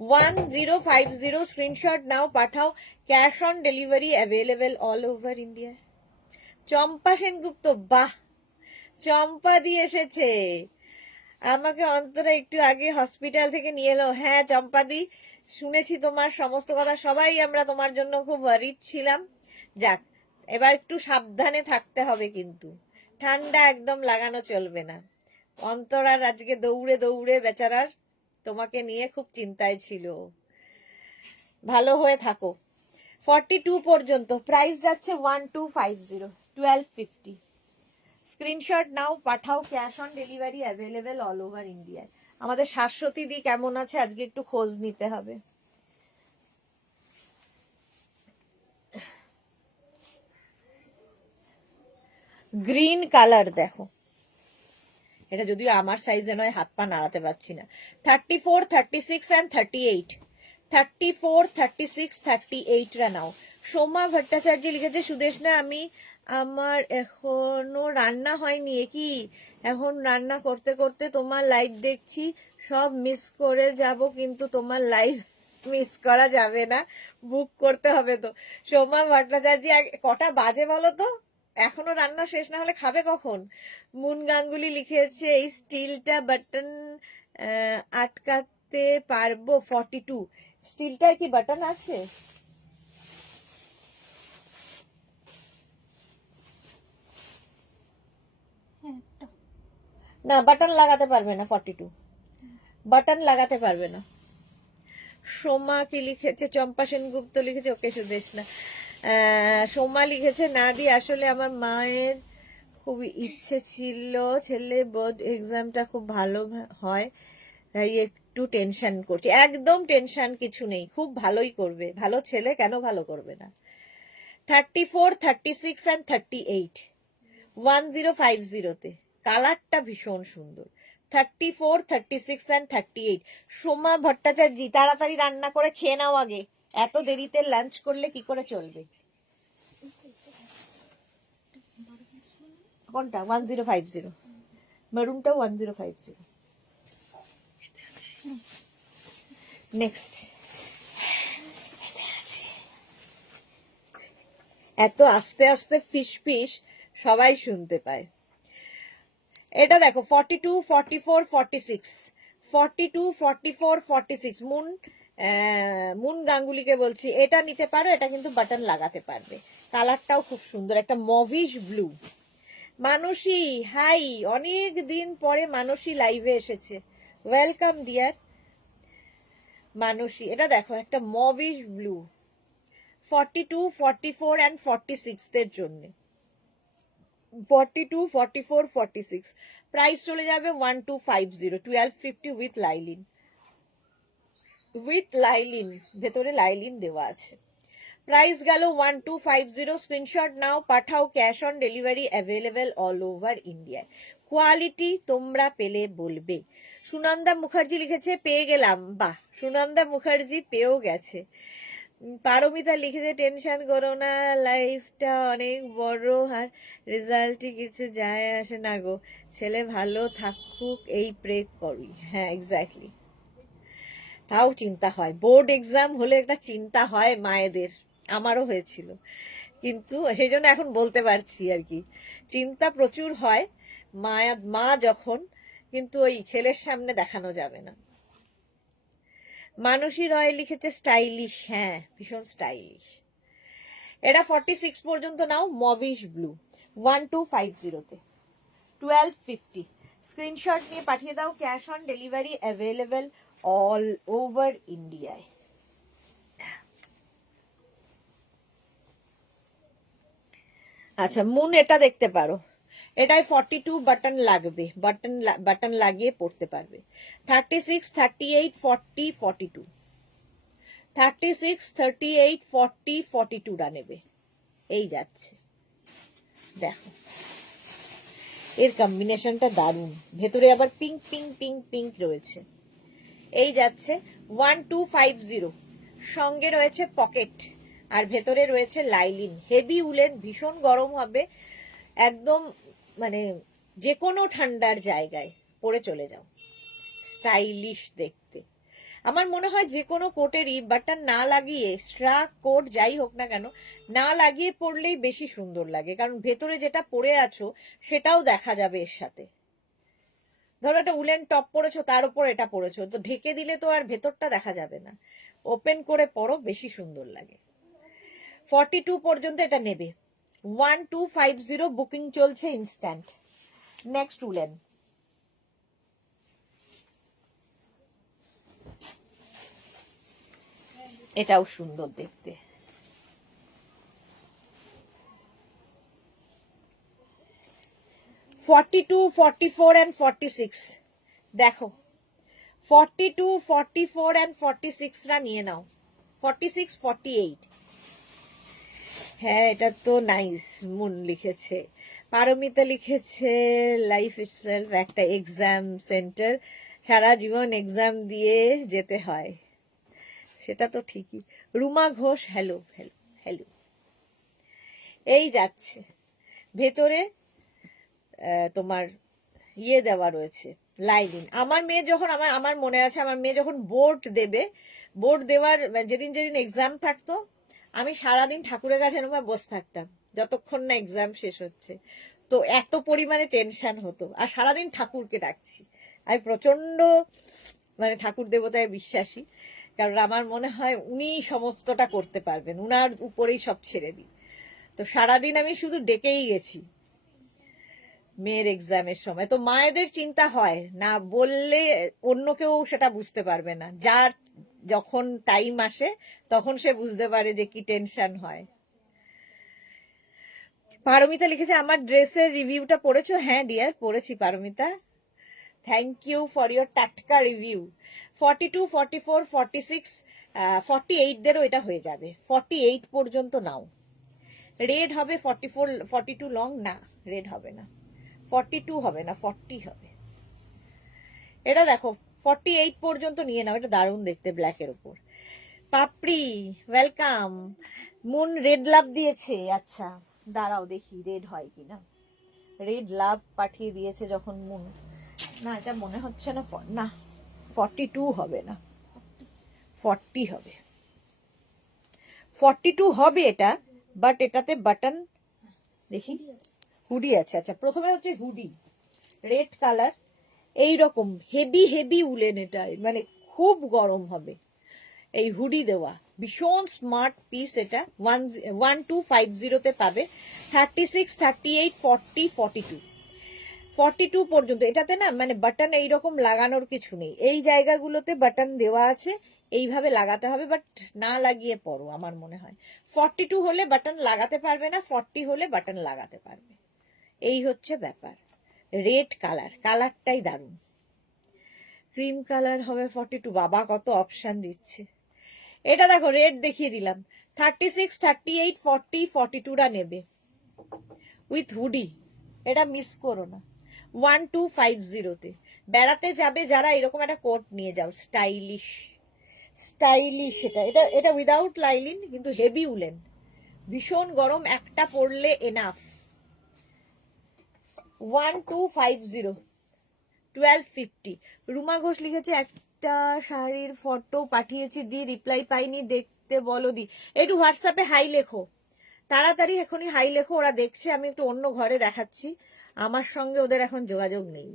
1050 স্ক্রিনশট নাও পাঠাও, cash on delivery available all over India. Champa Sengupta, বাহ, চম্পা দিয়ে এসেছে আমাকে। অন্তরা একটু আগে হসপিটাল থেকে নিয়ে এলো। হ্যাঁ চম্পাদি, শুনেছি তোমার সমস্ত কথা, সবাই আমরা তোমার জন্য খুব ওয়ারিড ছিলাম। যাক, এবার একটু সাবধানে থাকতে হবে কিন্তু, ঠান্ডা একদম লাগানো চলবে না। অন্তরার আজকে দৌড়ে দৌড়ে বেচারার তোমাকে নিয়ে খুব চিন্তায় ছিল, ভালো হয়ে থাকো। 42 পর্যন্ত প্রাইস যাচ্ছে 1250, 1250। স্ক্রিনশট নাও পাঠাও, cash on delivery available all over ইন্ডিয়ায়। আমাদের শাশ্বতী দি কেমন আছে আজকে একটু খোঁজ নিতে হবে। গ্রিন কালার দেখো, এটা যদিও আমার সাইজে নয়, হাত পা নাড়াতে পারছি না। 34, 36 and 38, 34, 36, 38 রা নাও। সোমা ভট্টাচার্য লিখেছে, সুদেশনা আমি আমার এখনো রান্না হয়নি, কি এখন রান্না করতে করতে তোমার লাইভ দেখছি, সব মিস করে যাব, কিন্তু তোমার লাইভ মিস করা যাবে না, বুক করতে হবে তো। সোমা ভট্টাচার্য কটা বাজে বলো তো, এখনো রান্না শেষ না হলে খাবে কখন? মুন গাঙ্গুলি লিখেছে এই স্টিলটা বাটন আটকাতে পারবো 42। স্টিলটায় কি বাটন আছে? না, বাটন লাগাতে পারবে না, 42 বাটন লাগাতে পারবে না। সোমা কি লিখেছে? চম্পা সেনগুপ্ত লিখেছে, ওকে সুদেশ না। সোমা লিখেছে, না দি আসলে আমার মায়ের খুব ইচ্ছে ছিল ছেলে বোর্ড এক্সামটা খুব ভালো হয়, তাই একটু টেনশন করছি। একদম টেনশন কিছু নেই, খুব ভালোই করবে, ভালো ছেলে কেন ভালো করবে না। 34, 36 and 38, 1050 তে কালারটা ভীষণ সুন্দর। 34, 36 and 38। সোমা ভট্টাচার্য তাড়াতাড়ি রান্না করে খেয়ে নাও আগে, এত দেরিতে লাঞ্চ করলে কি করে চলবে। কোনটা? 1050, মেরুনটা 1050। নেক্সট, এত আস্তে আস্তে ফিস ফিস সবাই শুনতে পায়। এটা দেখো 42, 44, 46, 42, 44, 46। মুন গাঙ্গুলিকে বলছি, এটা নিতে পারো, এটা কিন্তু বাটন লাগাতে পারবে, কালারটাও খুব সুন্দর, একটা মভিশ ব্লু। মানসী হাই, অনেক দিন পরে মানসী লাইভে এসেছে, ওয়েলকাম ডিয়ার মানসী। এটা দেখো একটা মভিশ ব্লু, 42, 44 and 46 এর জন্য। 42, 44, 46 প্রাইস চলে যাবে 1250, 1250 উইথ লাইলিন, উইথ লাইলিন, ভেতরে লাইলিন দেওয়া আছে। প্রাইস গেল 1250। স্ক্রিনশট নাও, পাঠাও, cash on delivery available all over ইন্ডিয়ায়। কোয়ালিটি তোমরা পেলে বলবে। সুনন্দা মুখার্জি লিখেছে, পেয়ে গেলাম। বাহ, সুনন্দা মুখার্জি পেয়েও গেছে। পারমিতা লিখেছে, টেনশন করো না, লাইফটা অনেক বড়, আর রেজাল্টই কিছু যায় আসে না গো, ছেলে ভালো থাকুক এই প্রে করি। হ্যাঁ এক্স্যাক্টলি, তাও চিন্তা হয়, বোর্ড এক্সাম হলে একটা চিন্তা হয় মায়েদের, আমারও হয়েছিল, কিন্তু সেই জন্য এখন বলতে পারছি আর কি, চিন্তা প্রচুর হয় মা যখন, কিন্তু ওই ছেলের সামনে দেখানো যাবে না। মানসী রয় লিখেছে, স্টাইলিশ, হ্যাঁ ভীষণ স্টাইলিশ। এটা 46 পর্যন্ত নাও, মভিশ ব্লু, 1250 তে, 1250। স্ক্রিনশট নিয়ে পাঠিয়ে দাও, cash on delivery available all over ইন্ডিয়ায়। আচ্ছা, মুন এটা দেখতে পারো, এটাই 42 বাটন লাগবে, বাটন লাগিয়ে পড়তে পারবে। 36, 38, 40, 42, 36, 38, 40, 42 নেবে। এই যাচ্ছে, দেখো এর কম্বিনেশনটা দারুণ, ভেতরে আবার পিঙ্ক পিঙ্ক পিঙ্ক পিঙ্ক রয়েছে। এই যাচ্ছে 1250, সঙ্গে রয়েছে পকেট, আর ভেতরে রয়েছে লাইলিন, হেভি উলেন, ভীষণ গরম হবে, একদম মানে যে কোনো ঠান্ডার জায়গায় পরে চলে যাও, স্টাইলিশ দেখতে। আমার মনে হয় যে কোনো কোটেরই বাটন না লাগিয়ে, স্ট্রাক কোট যাই হোক না কেন, না লাগিয়ে পরলেই বেশি সুন্দর লাগে, কারণ ভেতরে যেটা পরে আছো সেটাও দেখা যাবে এর সাথে। ধরো একটা উলেন টপ পরেছো, তার উপর এটা পরেছো, তো ঢেকে দিলে তো আর ভেতরটা দেখা যাবে না, ওপেন করে পরো, বেশি সুন্দর লাগে। 42 পর্যন্ত এটা নেবে, 1250 বুকিং চলছে ইনস্ট্যান্ট। নেক্সট উলেন, এটাও সুন্দর দেখতে, 42, 44 and 46 দেখো, 42, 44 and 46 রা নিয়ে নাও, 46, 48। হ্যাঁ এটা তো নাইস, মুন লিখেছে, পারমিতা লিখেছে লাইফ ইটসেলফ একটা এক্সাম সেন্টার, সারা জীবন এক্সাম দিয়ে যেতে হয়, সেটা তো ঠিকই। Ruma Ghosh hello hello hello. এই যাচ্ছে ভেতরে তোমার ইয়ে দেওয়া রয়েছে লাইনিং। আমার মেয়ে যখন আমার মনে আছে আমার মেয়ে যখন বোর্ড দেবে, বোর্ড দেওয়ার যেদিন যেদিন এক্সাম থাকতো আমি সারাদিন ঠাকুরের কাছে এরকম বসে থাকতাম যতক্ষণ না এক্সাম শেষ হচ্ছে। তো এত পরিমাণে টেনশন হতো, আর সারাদিন ঠাকুরকে ডাকছি। আমি প্রচন্ড মানে ঠাকুর দেবতায় বিশ্বাসী, কারণ আমার মনে হয় উনি সমস্তটা করতে পারবেন, উনার উপরেই সব ছেড়ে দিই। তো সারাদিন আমি শুধু ডেকেই গেছি মেয়ের এক্সামের সময়। তো মায়েদের চিন্তা হয় না, বললে অন্য কেউ সেটা বুঝতে পারবে না, যার যখন টাইম আসে তখন সে বুঝতে পারে যে কি টেনশন হয়। পারমিতা লিখেছে আমার ড্রেসের রিভিউটা পড়েছো? হ্যাঁ ডিয়ার পড়েছি Paromita, thank you for your টাটকা রিভিউ। 42, 44, 46, 48 দেরও এটা হয়ে যাবে। 48 পর্যন্ত নাও। রেড হবে 44, 42 লং না, রেড হবে না, 42 হবে না, 40 হবে। এটা দেখো 48 পর্যন্ত নিয়ে নাও, এটা দারুণ দেখতে ব্ল্যাকের উপর। পাপড়ি ওয়েলকাম। মুন রেড লাভ দিয়েছে, আচ্ছা দাঁড়াও দেখি রেড হয় কিনা। রেড লাভ পাঠিয়ে দিয়েছে যখন মুন, না এটা মনে হচ্ছে না, না 42 হবে না, 40 হবে। 42 হবে এটা, বাট এটাতে বাটন দেখি হুডি আছে। আচ্ছা প্রথমে হচ্ছে হুডি, রেড কালার, এইরকম হেভি হেভি উলেন, এটা মানে খুব গরম হবে। এই হুডি দেওয়া ভীষণ স্মার্ট পিস, এটা 1250 পাবে। 36, 38, 40, 42, 42 পর্যন্ত। এটাতে না মানে বাটন এইরকম লাগানোর কিছু নেই, এই জায়গাগুলোতে বাটন দেওয়া আছে, এইভাবে লাগাতে হবে, বাট না লাগিয়ে পরো আমার মনে হয়। 42 হলে বাটন লাগাতে পারবে না, 40 হলে বাটন লাগাতে পারবে, এই হচ্ছে ব্যাপার। রেড কালার, কালারটাই দারুণ। ক্রিম কালার হবে 42, বাবা কত অপশন দিচ্ছে। এটা দেখো রেড দেখিয়ে দিলাম। 36, 38, 40, 42রা নেবে উইথ হুডি, এটা মিস করো না। 1250 বেড়াতে যাবে যারা, এরকম একটা কোট নিয়ে যাও, স্টাইলিশ স্টাইলিশ। এটা এটা এটা উইদাউট লাইলিন কিন্তু হেভি উলেন, ভীষণ গরম, একটা পরলে এনাফ। 1250, 1250। রুমা ঘোষ লিখেছে একটা শাড়ির ফটো পাঠিয়েছি, দি রিপ্লাই পাইনি, দেখতে বলো দি। একটু হোয়াটসঅ্যাপে হাই লেখো, তাড়াতাড়ি এখনই হাই লেখো, ওরা দেখছে। আমি একটু অন্য ঘরে দেখাচ্ছি, আমার সঙ্গে ওদের এখন যোগাযোগ নেই।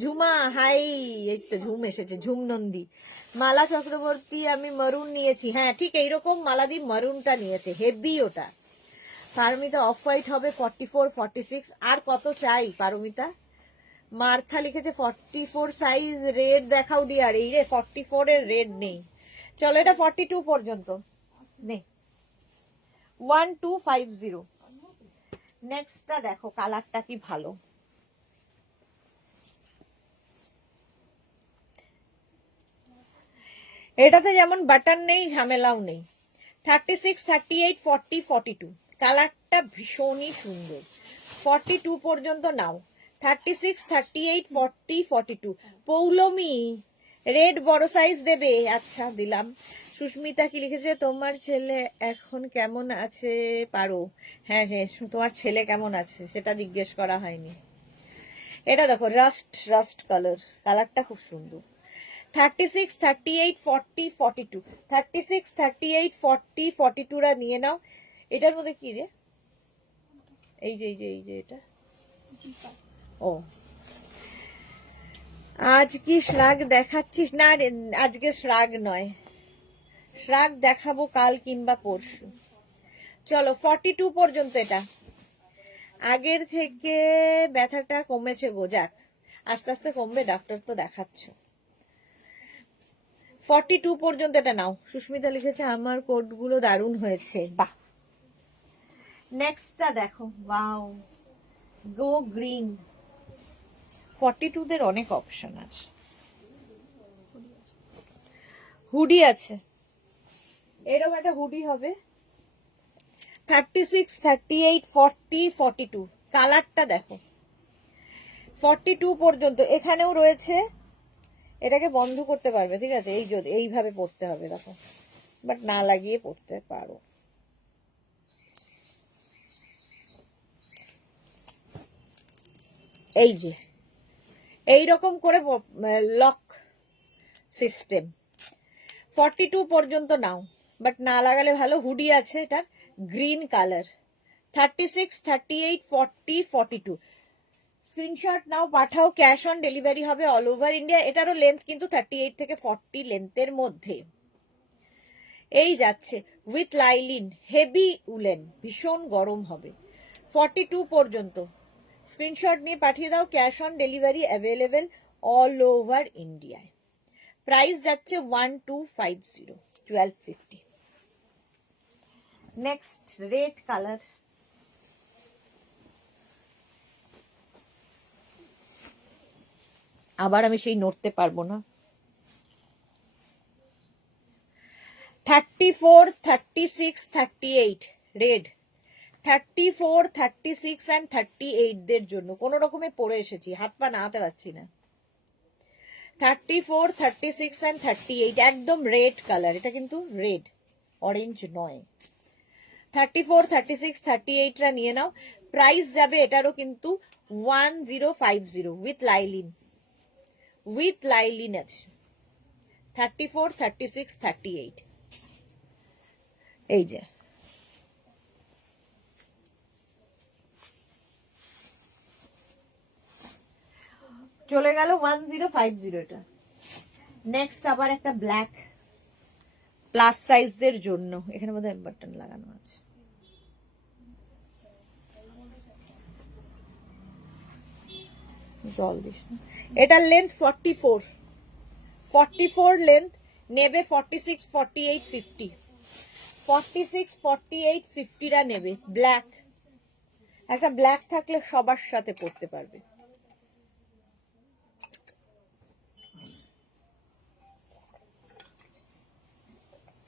ঝুমা হাই, এই তো ঝুম এসেছে, ঝুম নন্দী। মালা চক্রবর্তী আমি মারুন নিয়েছি, হ্যাঁ ঠিক এইরকম মালাদি মারুনটা নিয়েছে, হেভি ওটা। পারমিতা অফ হোয়াইট হবে 44, 46, আর কত চাই পারমিতা? মার্থা লিখেছে 44 সাইজ রেড দেখাও ডিয়ার। এই রে 44 এর রেড নেই, চলো এটা 42 পর্যন্ত নেই। 1250। নেক্সটটা দেখো কালারটা কি ভালো, এটাতে যেমন বাটন নেই ঝামেলাও নেই। 36, 38, 40, 42 কালারটা ভীষণই সুন্দর। 42 পর্যন্ত নাও। 36, 38, 40, 42। পৌলমি রেড বড় সাইজ দেবে, আচ্ছা দিলাম। সুস্মিতা কি লিখেছে, তোমার ছেলে এখন কেমন আছে পারো? হ্যাঁ তোমার ছেলে কেমন আছে সেটা জিজ্ঞেস করা হয়নি। এটা দেখো রাস্ট রাস্ট কালার, কালারটা খুব সুন্দর। 36, 38, 40, 42, 36, 38, 40, 42রা নিয়ে নাও। এটার মধ্যে কি রে, এই যে এই যে এই যে এটা, ও আজ কি শ্রাগ দেখাচ্ছিস? না আজকে শ্রাগ নয়, শ্রাগ দেখাবো কাল কিংবা পরশু। চলো 42 পর্যন্ত। এটা আগের থেকে ব্যথাটা কমেছে গো, যাক আস্তে আস্তে কমবে, ডাক্তার তো দেখাচ্ছ। 42 পর্যন্ত এটা নাও। সুস্মিতা লিখেছে আমার কোটগুলো দারুণ হয়েছে, বাহ। নেক্সটটা দেখো, ওয়াও গো গ্রিন। 42 দের অনেক অপশন আছে, হুডি আছে, এরকম একটা হুডি হবে। 36, 38, 40, 42 কালারটা দেখো 42 পর্যন্ত এখানেও রয়েছে। এটাকে বন্ধ করতে পারবে, ঠিক আছে, এই যদি এইভাবে পড়তে হবে দেখো, বাট না লাগিয়ে পড়তে পারো। এই যে এইরকম করে লক সিস্টেম 42 পর্যন্ত নাও, বাট না লাগালে ভালো। হুডি আছে এটার গ্রিন কালার 36, 38, 40, 42। স্ক্রিনশট নাও, পাঠাও, ক্যাশ অন ডেলিভারি হবে অল ওভার ইন্ডিয়া। এটারও লেন্থ কিন্তু 38 থেকে 40 লেন্থের মধ্যে। এই যাচ্ছে উইথ লাইলিন, হেভি উলেন, ভীষণ গরম হবে। 42 পর্যন্ত স্ক্রিনশট নিয়ে পাঠিয়ে দাও, cash on delivery available all over ইন্ডিয়ায়। প্রাইস যাচ্ছে 1250, 1250। নেক্সট রেড কালার, আবার আমি সেই নড়তে পারবো না। 34, 36, 38 রেড। 34, 36 অ্যান্ড 38 দের জন্য কোন রকমে পরে এসেছি, হাত পা নাড়াতে পারছি না। 34, 36 অ্যান্ড 38 একদম রেড কালার, এটা কিন্তু রেড, অরেঞ্জ নয়। 34, 36, 38 রা নিয়ে নাও। প্রাইস যাবে এটারও কিন্তু 1050 উইথ লাইলিন, উইথ লাইলিন আছে। 34, 36, 38 এই যে চলে গেল 1050 এটা। নেক্সট আবার একটা ব্ল্যাক প্লাস সাইজদের জন্য, এখানে বোধহয় বাটন লাগানো আছে। জল দিস না। এটার লেন্থ 44, 44 লেন্থ, নেবে 46, 48, 50, 46, 48, 50 রা নেবে। ব্ল্যাক, একটা ব্ল্যাক থাকলে সবার সাথে পড়তে পারবে।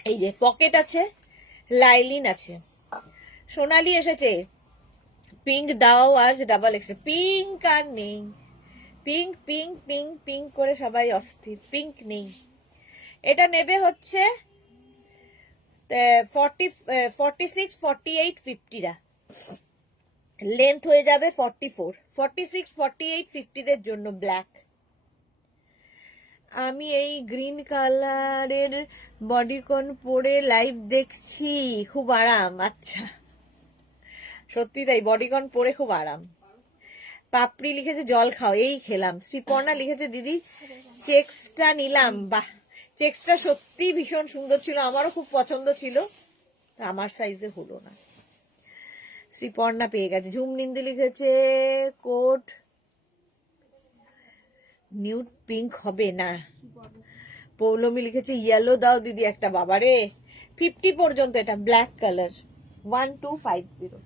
এই যে পকেট আছে, লাইলিন আছে। সোনালি এসেছে, পিঙ্ক দাও আজ ডাবল এক্সে। পিঙ্ক আর নেই, পিঙ্ক পিঙ্ক পিঙ্ক পিঙ্ক করে সবাই অস্থির, পিঙ্ক নেই। এটা নেবে হচ্ছে 46, 48, 50 রা। লেন্থ হয়ে যাবে 44, 46, 48, 50 দের জন্য ব্ল্যাক। আমি এই গ্রিন কালারের বডিকন পরে লাইভ দেখছি, খুব আরাম। আচ্ছা, সত্যি তাই, বডিকন পরে খুব আরাম। পাপড়ি লিখেছে জল খাও, এই খেলাম। শ্রীপর্ণা লিখেছে দিদি চেক্সটা নিলাম, বাহ, চেক্সটা সত্যি ভীষণ সুন্দর ছিল, আমারও খুব পছন্দ ছিল, আমার সাইজে হলো না। শ্রীপর্ণা পেয়ে গেছে। ঝুম নিন্দু লিখেছে কোট নিউড পিঙ্ক হবে না। পৌলমি লিখেছে ইয়েলো দাও দিদি একটা, বাবারে 50 পর্যন্ত এটা ব্ল্যাক কালার 1250,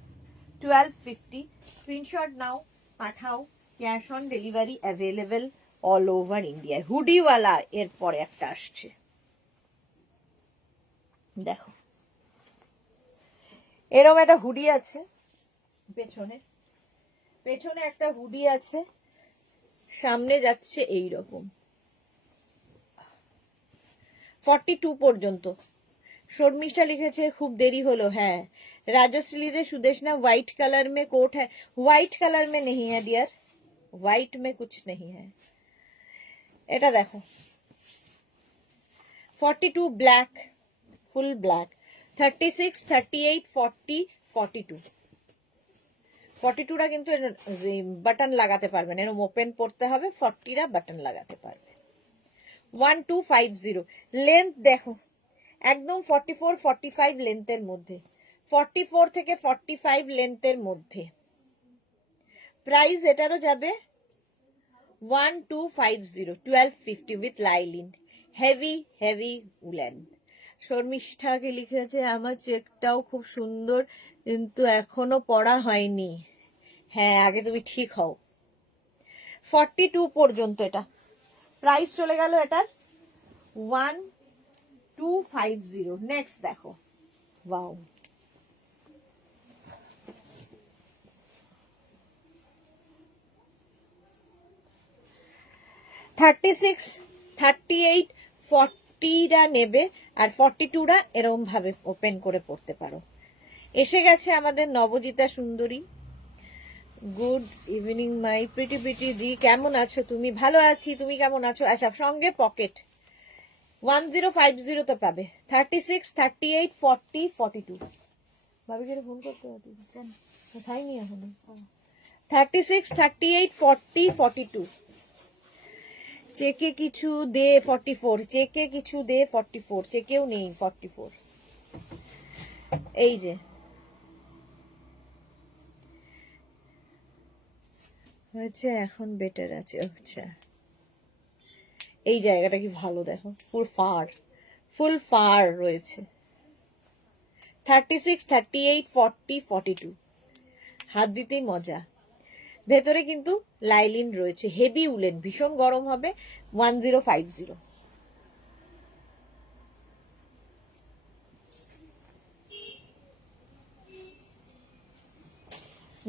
1250। স্ক্রিনশট নাও, পাঠাও, cash on delivery available all over India. হুডিওয়ালা এরপরে একটা আসছে, দেখো এরকম একটা হুডি আছে পেছনে, পেছনে একটা হুডি আছে, সামনে যাচ্ছে এইরকম। 42 পর্যন্ত। शर्मिष्ठा लिखे खूब देरी हलो। है राजश्री रे सुदेशना व्हाइट कलर में कोट है, व्हाइट कलर में नहीं है डियर, व्हाइट में कुछ नहीं है। এটা দেখো 42 ব্ল্যাক, ফুল ব্ল্যাক। 36, 38, 40, 42। 42টা কিন্তু বাটন লাগাতে পারবেন, এরকম ওপেন পড়তে হবে। 40টা বাটন লাগাতে পারবে। 1250 লেন্থ দেখো একদম 44, 45 লেন্থের মধ্যে, 44 থেকে 45 লেন্থের মধ্যে। প্রাইস এটারও যাবে 1250, 1250 with lining, heavy heavy woollen. শর্মিষ্ঠাকে লিখেছে আমার চেকটাও খুব সুন্দর কিন্তু এখনো পড়া হয়নি। হ্যাঁ, আগে তুমি ঠিক হও। 42 পর্যন্ত এটা। প্রাইস চলে গেল এটার 1250। নেক্সট দেখো, ওয়াও, 36, 38, 40রা নেবে আর 42রা এরকম ভাবে ওপেন করে পড়তে পারো। এসে গেছে আমাদের নবজিতা সুন্দরী। Good evening my pretty pretty ji, কেমন আছো তুমি? ভালো আছি, তুমি কেমন আছো? আচ্ছা, সঙ্গে পকেট 1050 তো পাবে। 36, 38, 40, 42। ভাবিকে ফোন করতে হবে কেন? কোথায় নিয়ে এখনো? 36, 38, 40, 42। চেকে কিছু দে 44, চেকে কিছু দে 44, চেকেও নেই 44। এই যে হয়েছে, এখন বেটার আছে। আচ্ছা, এই জায়গাটা কি ভালো, দেখো ফুল ফার রয়েছে। 36, 38, 40, 42, হাত দিতেই মজা। ভেতরে কিন্তু লাইলিন রয়েছে, হেভি উলেন, ভীষণ গরম হবে। 1050।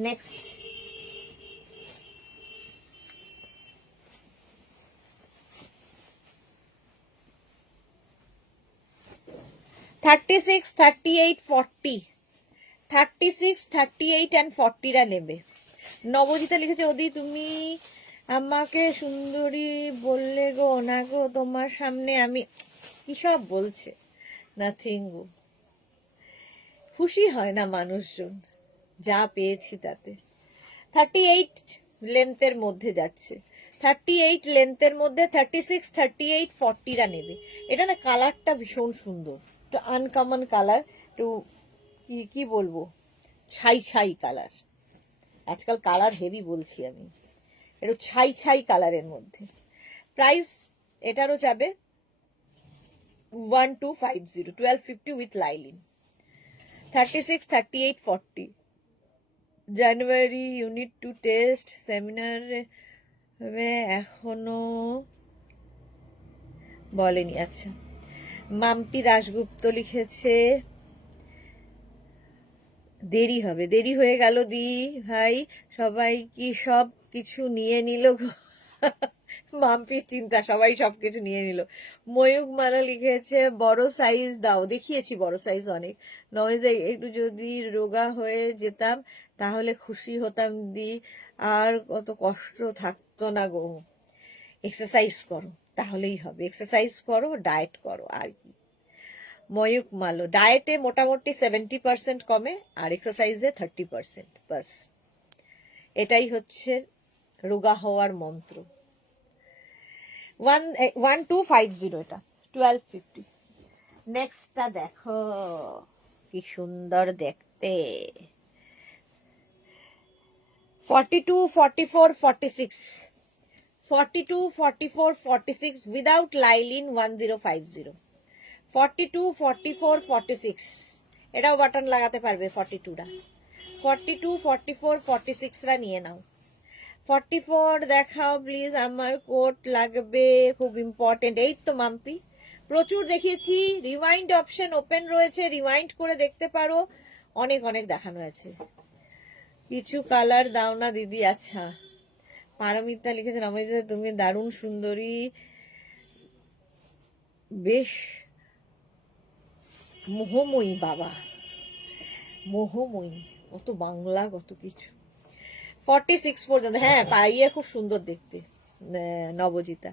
নেক্সট 36, 38, 40, 36, 38 and 40রা নেবে। নবজিতা লিখেছে, ওদি তুমি আমাকে সুন্দরী বললে গো, না গো তোমার সামনে আমি কি সব বলছে। নাথিং গো, খুশি হয় না মানুষজন যা পেয়েছি তাতে। 38 লেন্থের মধ্যে যাচ্ছে, 38 লেন্থের মধ্যে 36, 38, 40রা নেবে। এটা না কালারটা ভীষণ সুন্দর, একটু আনকমন কালার, একটু কি বলবো, ছাই ছাই কালার। আজকাল কালার হেভি বলছি আমি, একটু ছাই ছাই কালারের মধ্যে। প্রাইস এটারও যাবে 1250, 1250 উইথ লাইলিন। 36, 38, 40। January unit two test seminar এখনো বলেনি। আচ্ছা, মাম্পি দাশগুপ্ত লিখেছে, দেরি হবে, দেরি হয়ে গেল দি ভাই, সবাই কি সব কিছু নিয়ে নিল গো? মাম্পির চিন্তা, সবাই সবকিছু নিয়ে নিল। ময়ূক মালা লিখেছে, বড় সাইজ দাও। দেখিয়েছি বড় সাইজ অনেক। নয়, একটু যদি রোগা হয়ে যেতাম তাহলে খুশি হতাম দি, আর কত কষ্ট থাকতো না গো। এক্সারসাইজ করো তাহলেই হবে, এক্সারসাইজ করো, ডায়েট করো, আর কি। ময়ূক মালো, ডায়েটে মোটামুটি 70% কমে আর এক্সারসাইজে 30%, বাস এটাই হচ্ছে রোগা হওয়ার মন্ত্র। 1250, এটা 1250। নেক্সটটা দেখো কি সুন্দর দেখতে। 42, 44, 46, 42, 44, 46 উইদাউট লাইলিন 1050। 42, 44, 46 এটাও বাটন লাগাতে পারবে 42টা। 42, 44, 46রা নিয়ে নাও। 44 দেখাও প্লিজ, আমার কোট লাগবে, খুব ইম্পর্টেন্ট। এই তো মাম্পি, প্রচুর দেখিয়েছি। রিওয়াইন্ড অপশন ওপেন রয়েছে, রিওয়াইন্ড করে দেখতে পারো, অনেক অনেক দেখানো আছে। কিছু কালার দাও না দিদি। আচ্ছা, পারমিতা লিখেছেন, অমিতা তুমি দারুণ সুন্দরী, বেশ মোহময়ী। বাবা, মোহময়ী, কত বাংলা, কত কিছু। 46 পর্যন্ত, হ্যাঁ পাইয়ে খুব সুন্দর দেখতে নবজিতা।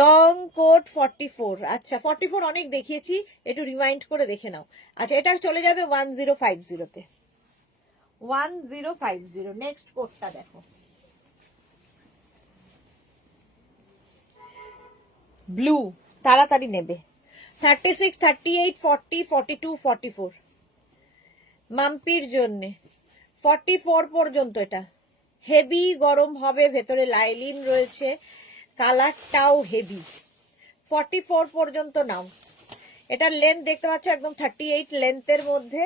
Long coat 44। আচ্ছা, 44 অনেক দেখিয়েছি, একটু রিমাইন্ড করে দেখে নাও। আচ্ছা, এটা চলে যাবে 1050তে। 1050। নেক্সট কোটটা দেখো, ব্লু, তাড়াতাড়ি নেবে। 36, 38, 40, 42, 44 মাম্পির জন্যে। 44 পর্যন্ত এটা হেভি গরম হবে, ভেতরে লাইলিন রয়েছে, কালারটাও হেভি। 44 পর্যন্ত নাও। এটার লেন্থ দেখতে পাচ্ছ, একদম 38 লেন্থের মধ্যে,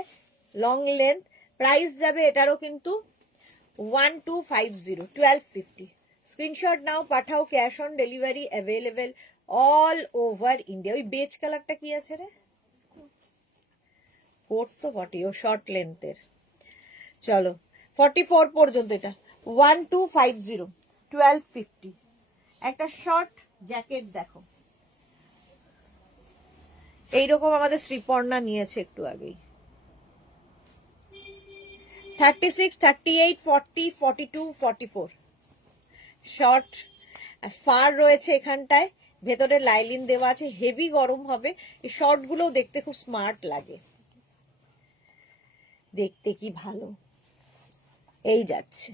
লং লেন্থ। প্রাইস যাবে এটারও কিন্তু 1250, 1250। স্ক্রিনশট নাও, পাঠাও, cash on delivery available all over India. ওই বেজ কালারটা কি আছে রে? কোট তো বটে, ও শর্ট লেন্থের। চলো 44 পর্যন্ত এটা 1250, 1250। একটা শর্ট জ্যাকেট দেখো, এইরকম আমাদের শ্রীপর্ণা নিয়েছে একটু আগেই। 36, 38, 40, 42, 44 শর্ট, ফার রয়েছে এখানটায়, ভেতরে লাইলিন দেওয়া আছে, হেভি গরম হবে। এই শর্ট গুলো দেখতে খুব স্মার্ট লাগে, দেখতে কি ভালো। এই যাচ্ছে,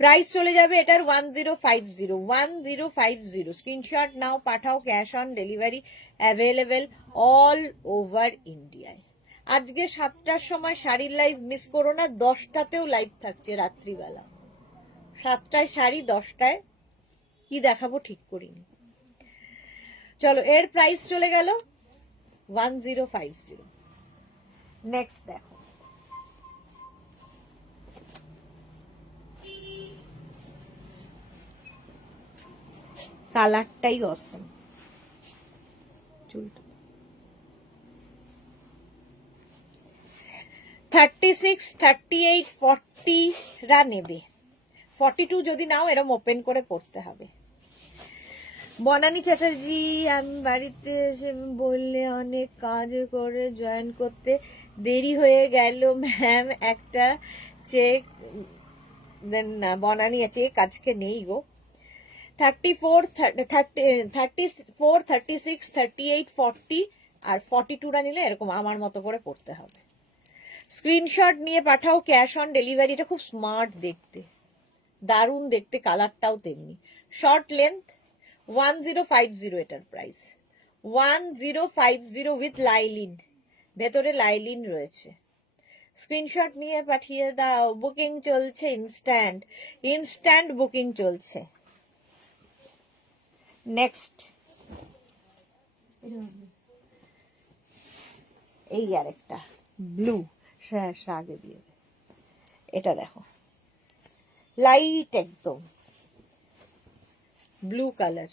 প্রাইস চলে যাবে এটার 1050, 1050। স্ক্রিনশট নাও, পাঠাও, cash on delivery available all over ইন্ডিয়ায়। আজকে 7টার সময় শাড়ির লাইভ মিস করো না, 10টাতেও লাইভ থাকছে রাত্রিবেলা। 7টায় শাড়ি, 10টায় কি দেখাবো ঠিক করিনি। চলো, এর প্রাইস চলে গেল 1050। নেক্সট দেখো, কালারটাই অসম। চুলটা 36, 38, 40 রা নেবে। 42 যদি নাও এরম ওপেন করে পড়তে হবে। বনানী চ্যাটার্জি, আমি বাড়িতে এসে বললে অনেক কাজ করে জয়েন করতে দেরি হয়ে গেল ম্যাম, একটা চেক দেন না। বনানী চেক আজকে নেই গো। 34, 34, 36, 38, 40 আর 42 রা নিলে এরকম আমার মতো করে পড়তে হবে। স্ক্রিনশট নিয়ে পাঠাও, ক্যাশ অন ডেলিভারি। এটা খুব স্মার্ট দেখতে, দারুণ দেখতে, কালারটাও তেমনি। শর্ট লেন্থ 1050 এটার প্রাইস 1050 উইথ লাইলিন, ভেতরে লাইলিন রয়েছে। স্ক্রিনশট নিয়ে পাঠিয়ে দাও, বুকিং চলছে, ইনস্ট্যান্ট বুকিং চলছে। নেক্সট, এই আরেকটা ব্লু, আগে দিয়ে এটা দেখো, লাইট একদম ব্লু কালার।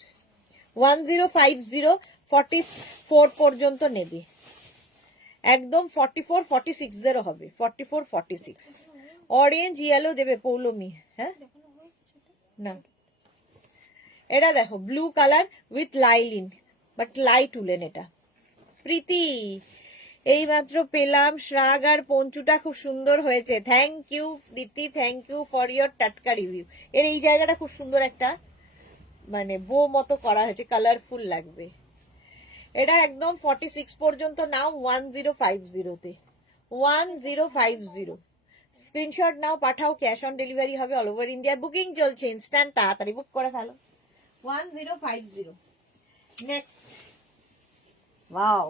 1050, 44 পর্যন্ত নেবে, একদম 44, 46 হবে। 44, 46 অরেঞ্জ ইয়েলো দেবে পৌলমি। হ্যাঁ না, এটা দেখো blue colour with lining, but light woollen. এটা প্রীতি, এইমাত্র পেলাম। শ্রাগ আর পঞ্চুটা খুব সুন্দর হয়েছে, thank you Preeti, thank you for your টাটকা রিভিউ। এর এই জায়গাটা খুব সুন্দর, একটা মানে বো মতো করা হয়েছে, কালারফুল লাগবে। এটা একদম 46 পর্যন্ত নাও 1050 তে, 1050। স্ক্রিনশট নাও, পাঠাও, ক্যাশ অন ডেলিভারি হবে অল ওভার ইন্ডিয়া। বুকিং চলছে ইনস্ট্যান্ট, তাড়াতাড়ি বুক করে ফেলো। 1050। Next, wow,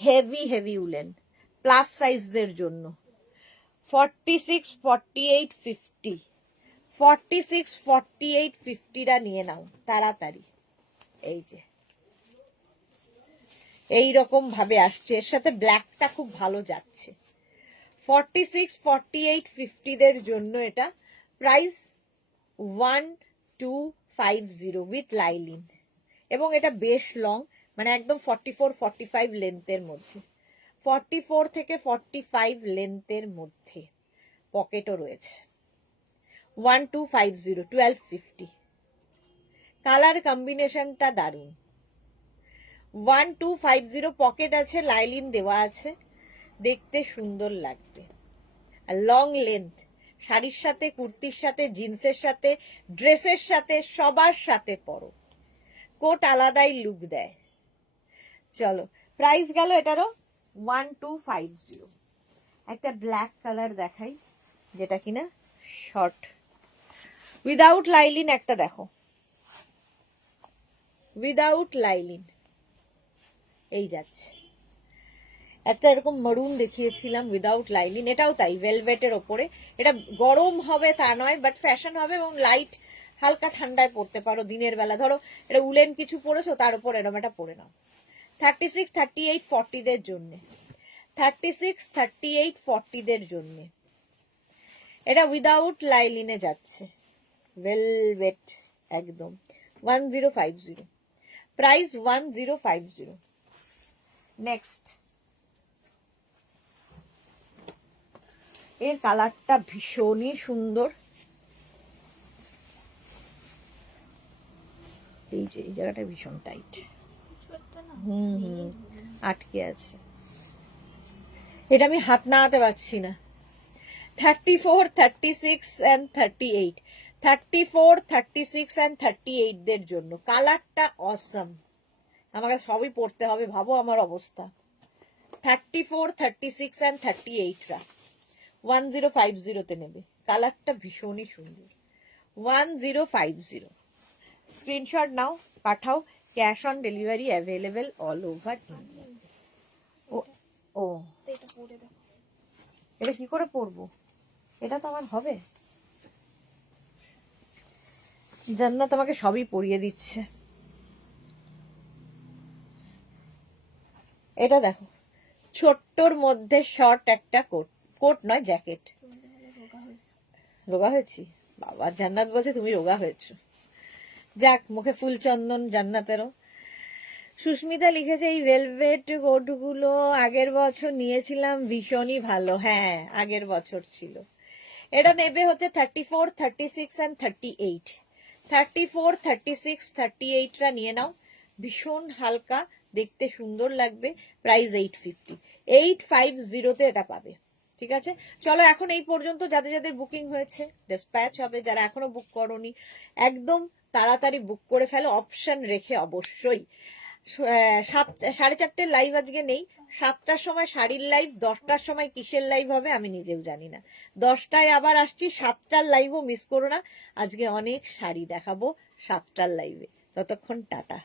heavy heavy woollen, plus সাইজদের জন্য। 46, 48, 50, 46, 48, 50টা নিয়ে নাও তাড়াতাড়ি। এই যে এইরকম ভাবে আসছে, এর সাথে ব্ল্যাকটা খুব ভালো যাচ্ছে। 46, 48, 50দের জন্য এটা প্রাইস 1250 উইথ লাইলিন, এবং এটা বেশ লং, মানে একদম 44, 45 লেন্থের মধ্যে, 44 থেকে 45 লেন্থের মধ্যে। পকেটও রয়েছে। 1250, 1250। কালার কম্বিনেশনটা দারুণ। 1250 পকেট আছে, লাইলিন দেওয়া আছে, দেখতে সুন্দর লাগবে। আর লং লেন্থ, শাড়ির সাথে, কুর্তির সাথে, জিন্সের সাথে, ড্রেসের সাথে, সবার সাথে পরো, কোট আলাদাই লুক দেয়। চলো, প্রাইস গেল এটারও 1250। একটা ব্ল্যাক কালার দেখাই, যেটা কিনা শর্ট উইদাউট লাইলিন। একটা দেখো উইদাউট লাইলিন, এই যাচ্ছে। একটা এরকম মারুন দেখিয়েছিলাম উইদাউট লাইলিন, এটাও তাই, ভেলভেটের ওপরে। এটা গরম হবে তা নয়, বাট ফ্যাশন হবে, এবং লাইট হালকা ঠান্ডায় পড়তে পারো দিনের বেলা। ধরো এটা উলেন কিছু পরেছো, তার উপর এরকম এটা পরে নাও। 36, 38, 40দের জন্য, 36, 38, 40দের জন্য এটা উইদাউট লাইলিনে যাচ্ছে, ভেলভেট একদম। 1050, প্রাইস 1050। নেক্সট, এর কালারটা ভীষণই সুন্দর, এই যে এই জায়গাটা ভীষণ টাইট, আটকে আছে, এটা আমি হাত নাড়াতে পারছি না। 34, 36 and 38, 34, 36 and 38 দের জন্য কালারটা অসম। আমাকে সবই পড়তে হবে, ভাবো আমার অবস্থা। 34, 36 and 38 রা 1050 তে নেবে, কালারটা ভীষণই সুন্দর। 1050 স্ক্রিনশট নাও, পাঠাও। Cash on delivery available all over India. ও ও এটা কি করে পরবো? এটা তো আমার হবে। জান্নাত আমাকে সবই পরিয়ে দিচ্ছে। এটা দেখো, ছোট্টর মধ্যে শর্ট একটা কোট, কোট নয় জ্যাকেট। রোগা হয়েছি বাবা, জান্নাত বলছে তুমি রোগা হয়েছো। যাক, মুখে ফুল চন্দন জান্নাতেরও। সুস্মিতা লিখেছে এই ভেলভেট কোটগুলো আগের বছর নিয়েছিলাম, ভীষণই ভালো। হ্যাঁ, আগের বছর ছিল। এটা নেবে হচ্ছে 34, 36 and 38। 34, 36, 38 রা নিয়ে নাও, ভীষণ হালকা, দেখতে সুন্দর লাগবে। প্রাইস 850, 850 তে এটা পাবে। ঠিক আছে, চলো এখন এই পর্যন্ত। যাদের যাদের বুকিং হয়েছে ডিসপ্যাচ হবে, যারা এখনো বুক করোনি একদম তাড়াতাড়ি বুক করে ফেলো, অপশন রেখে অবশ্যই। 4:30 লাইভ আজকে নেই, 7টার সময় শাড়ির লাইভ, 10টার সময় কিসের লাইভ হবে আমি নিজেও জানি না। 10টায় আবার আসছি, 7টার লাইভও মিস করো না। আজকে অনেক শাড়ি দেখাবো 7টার লাইভে। ততক্ষণ টাটা।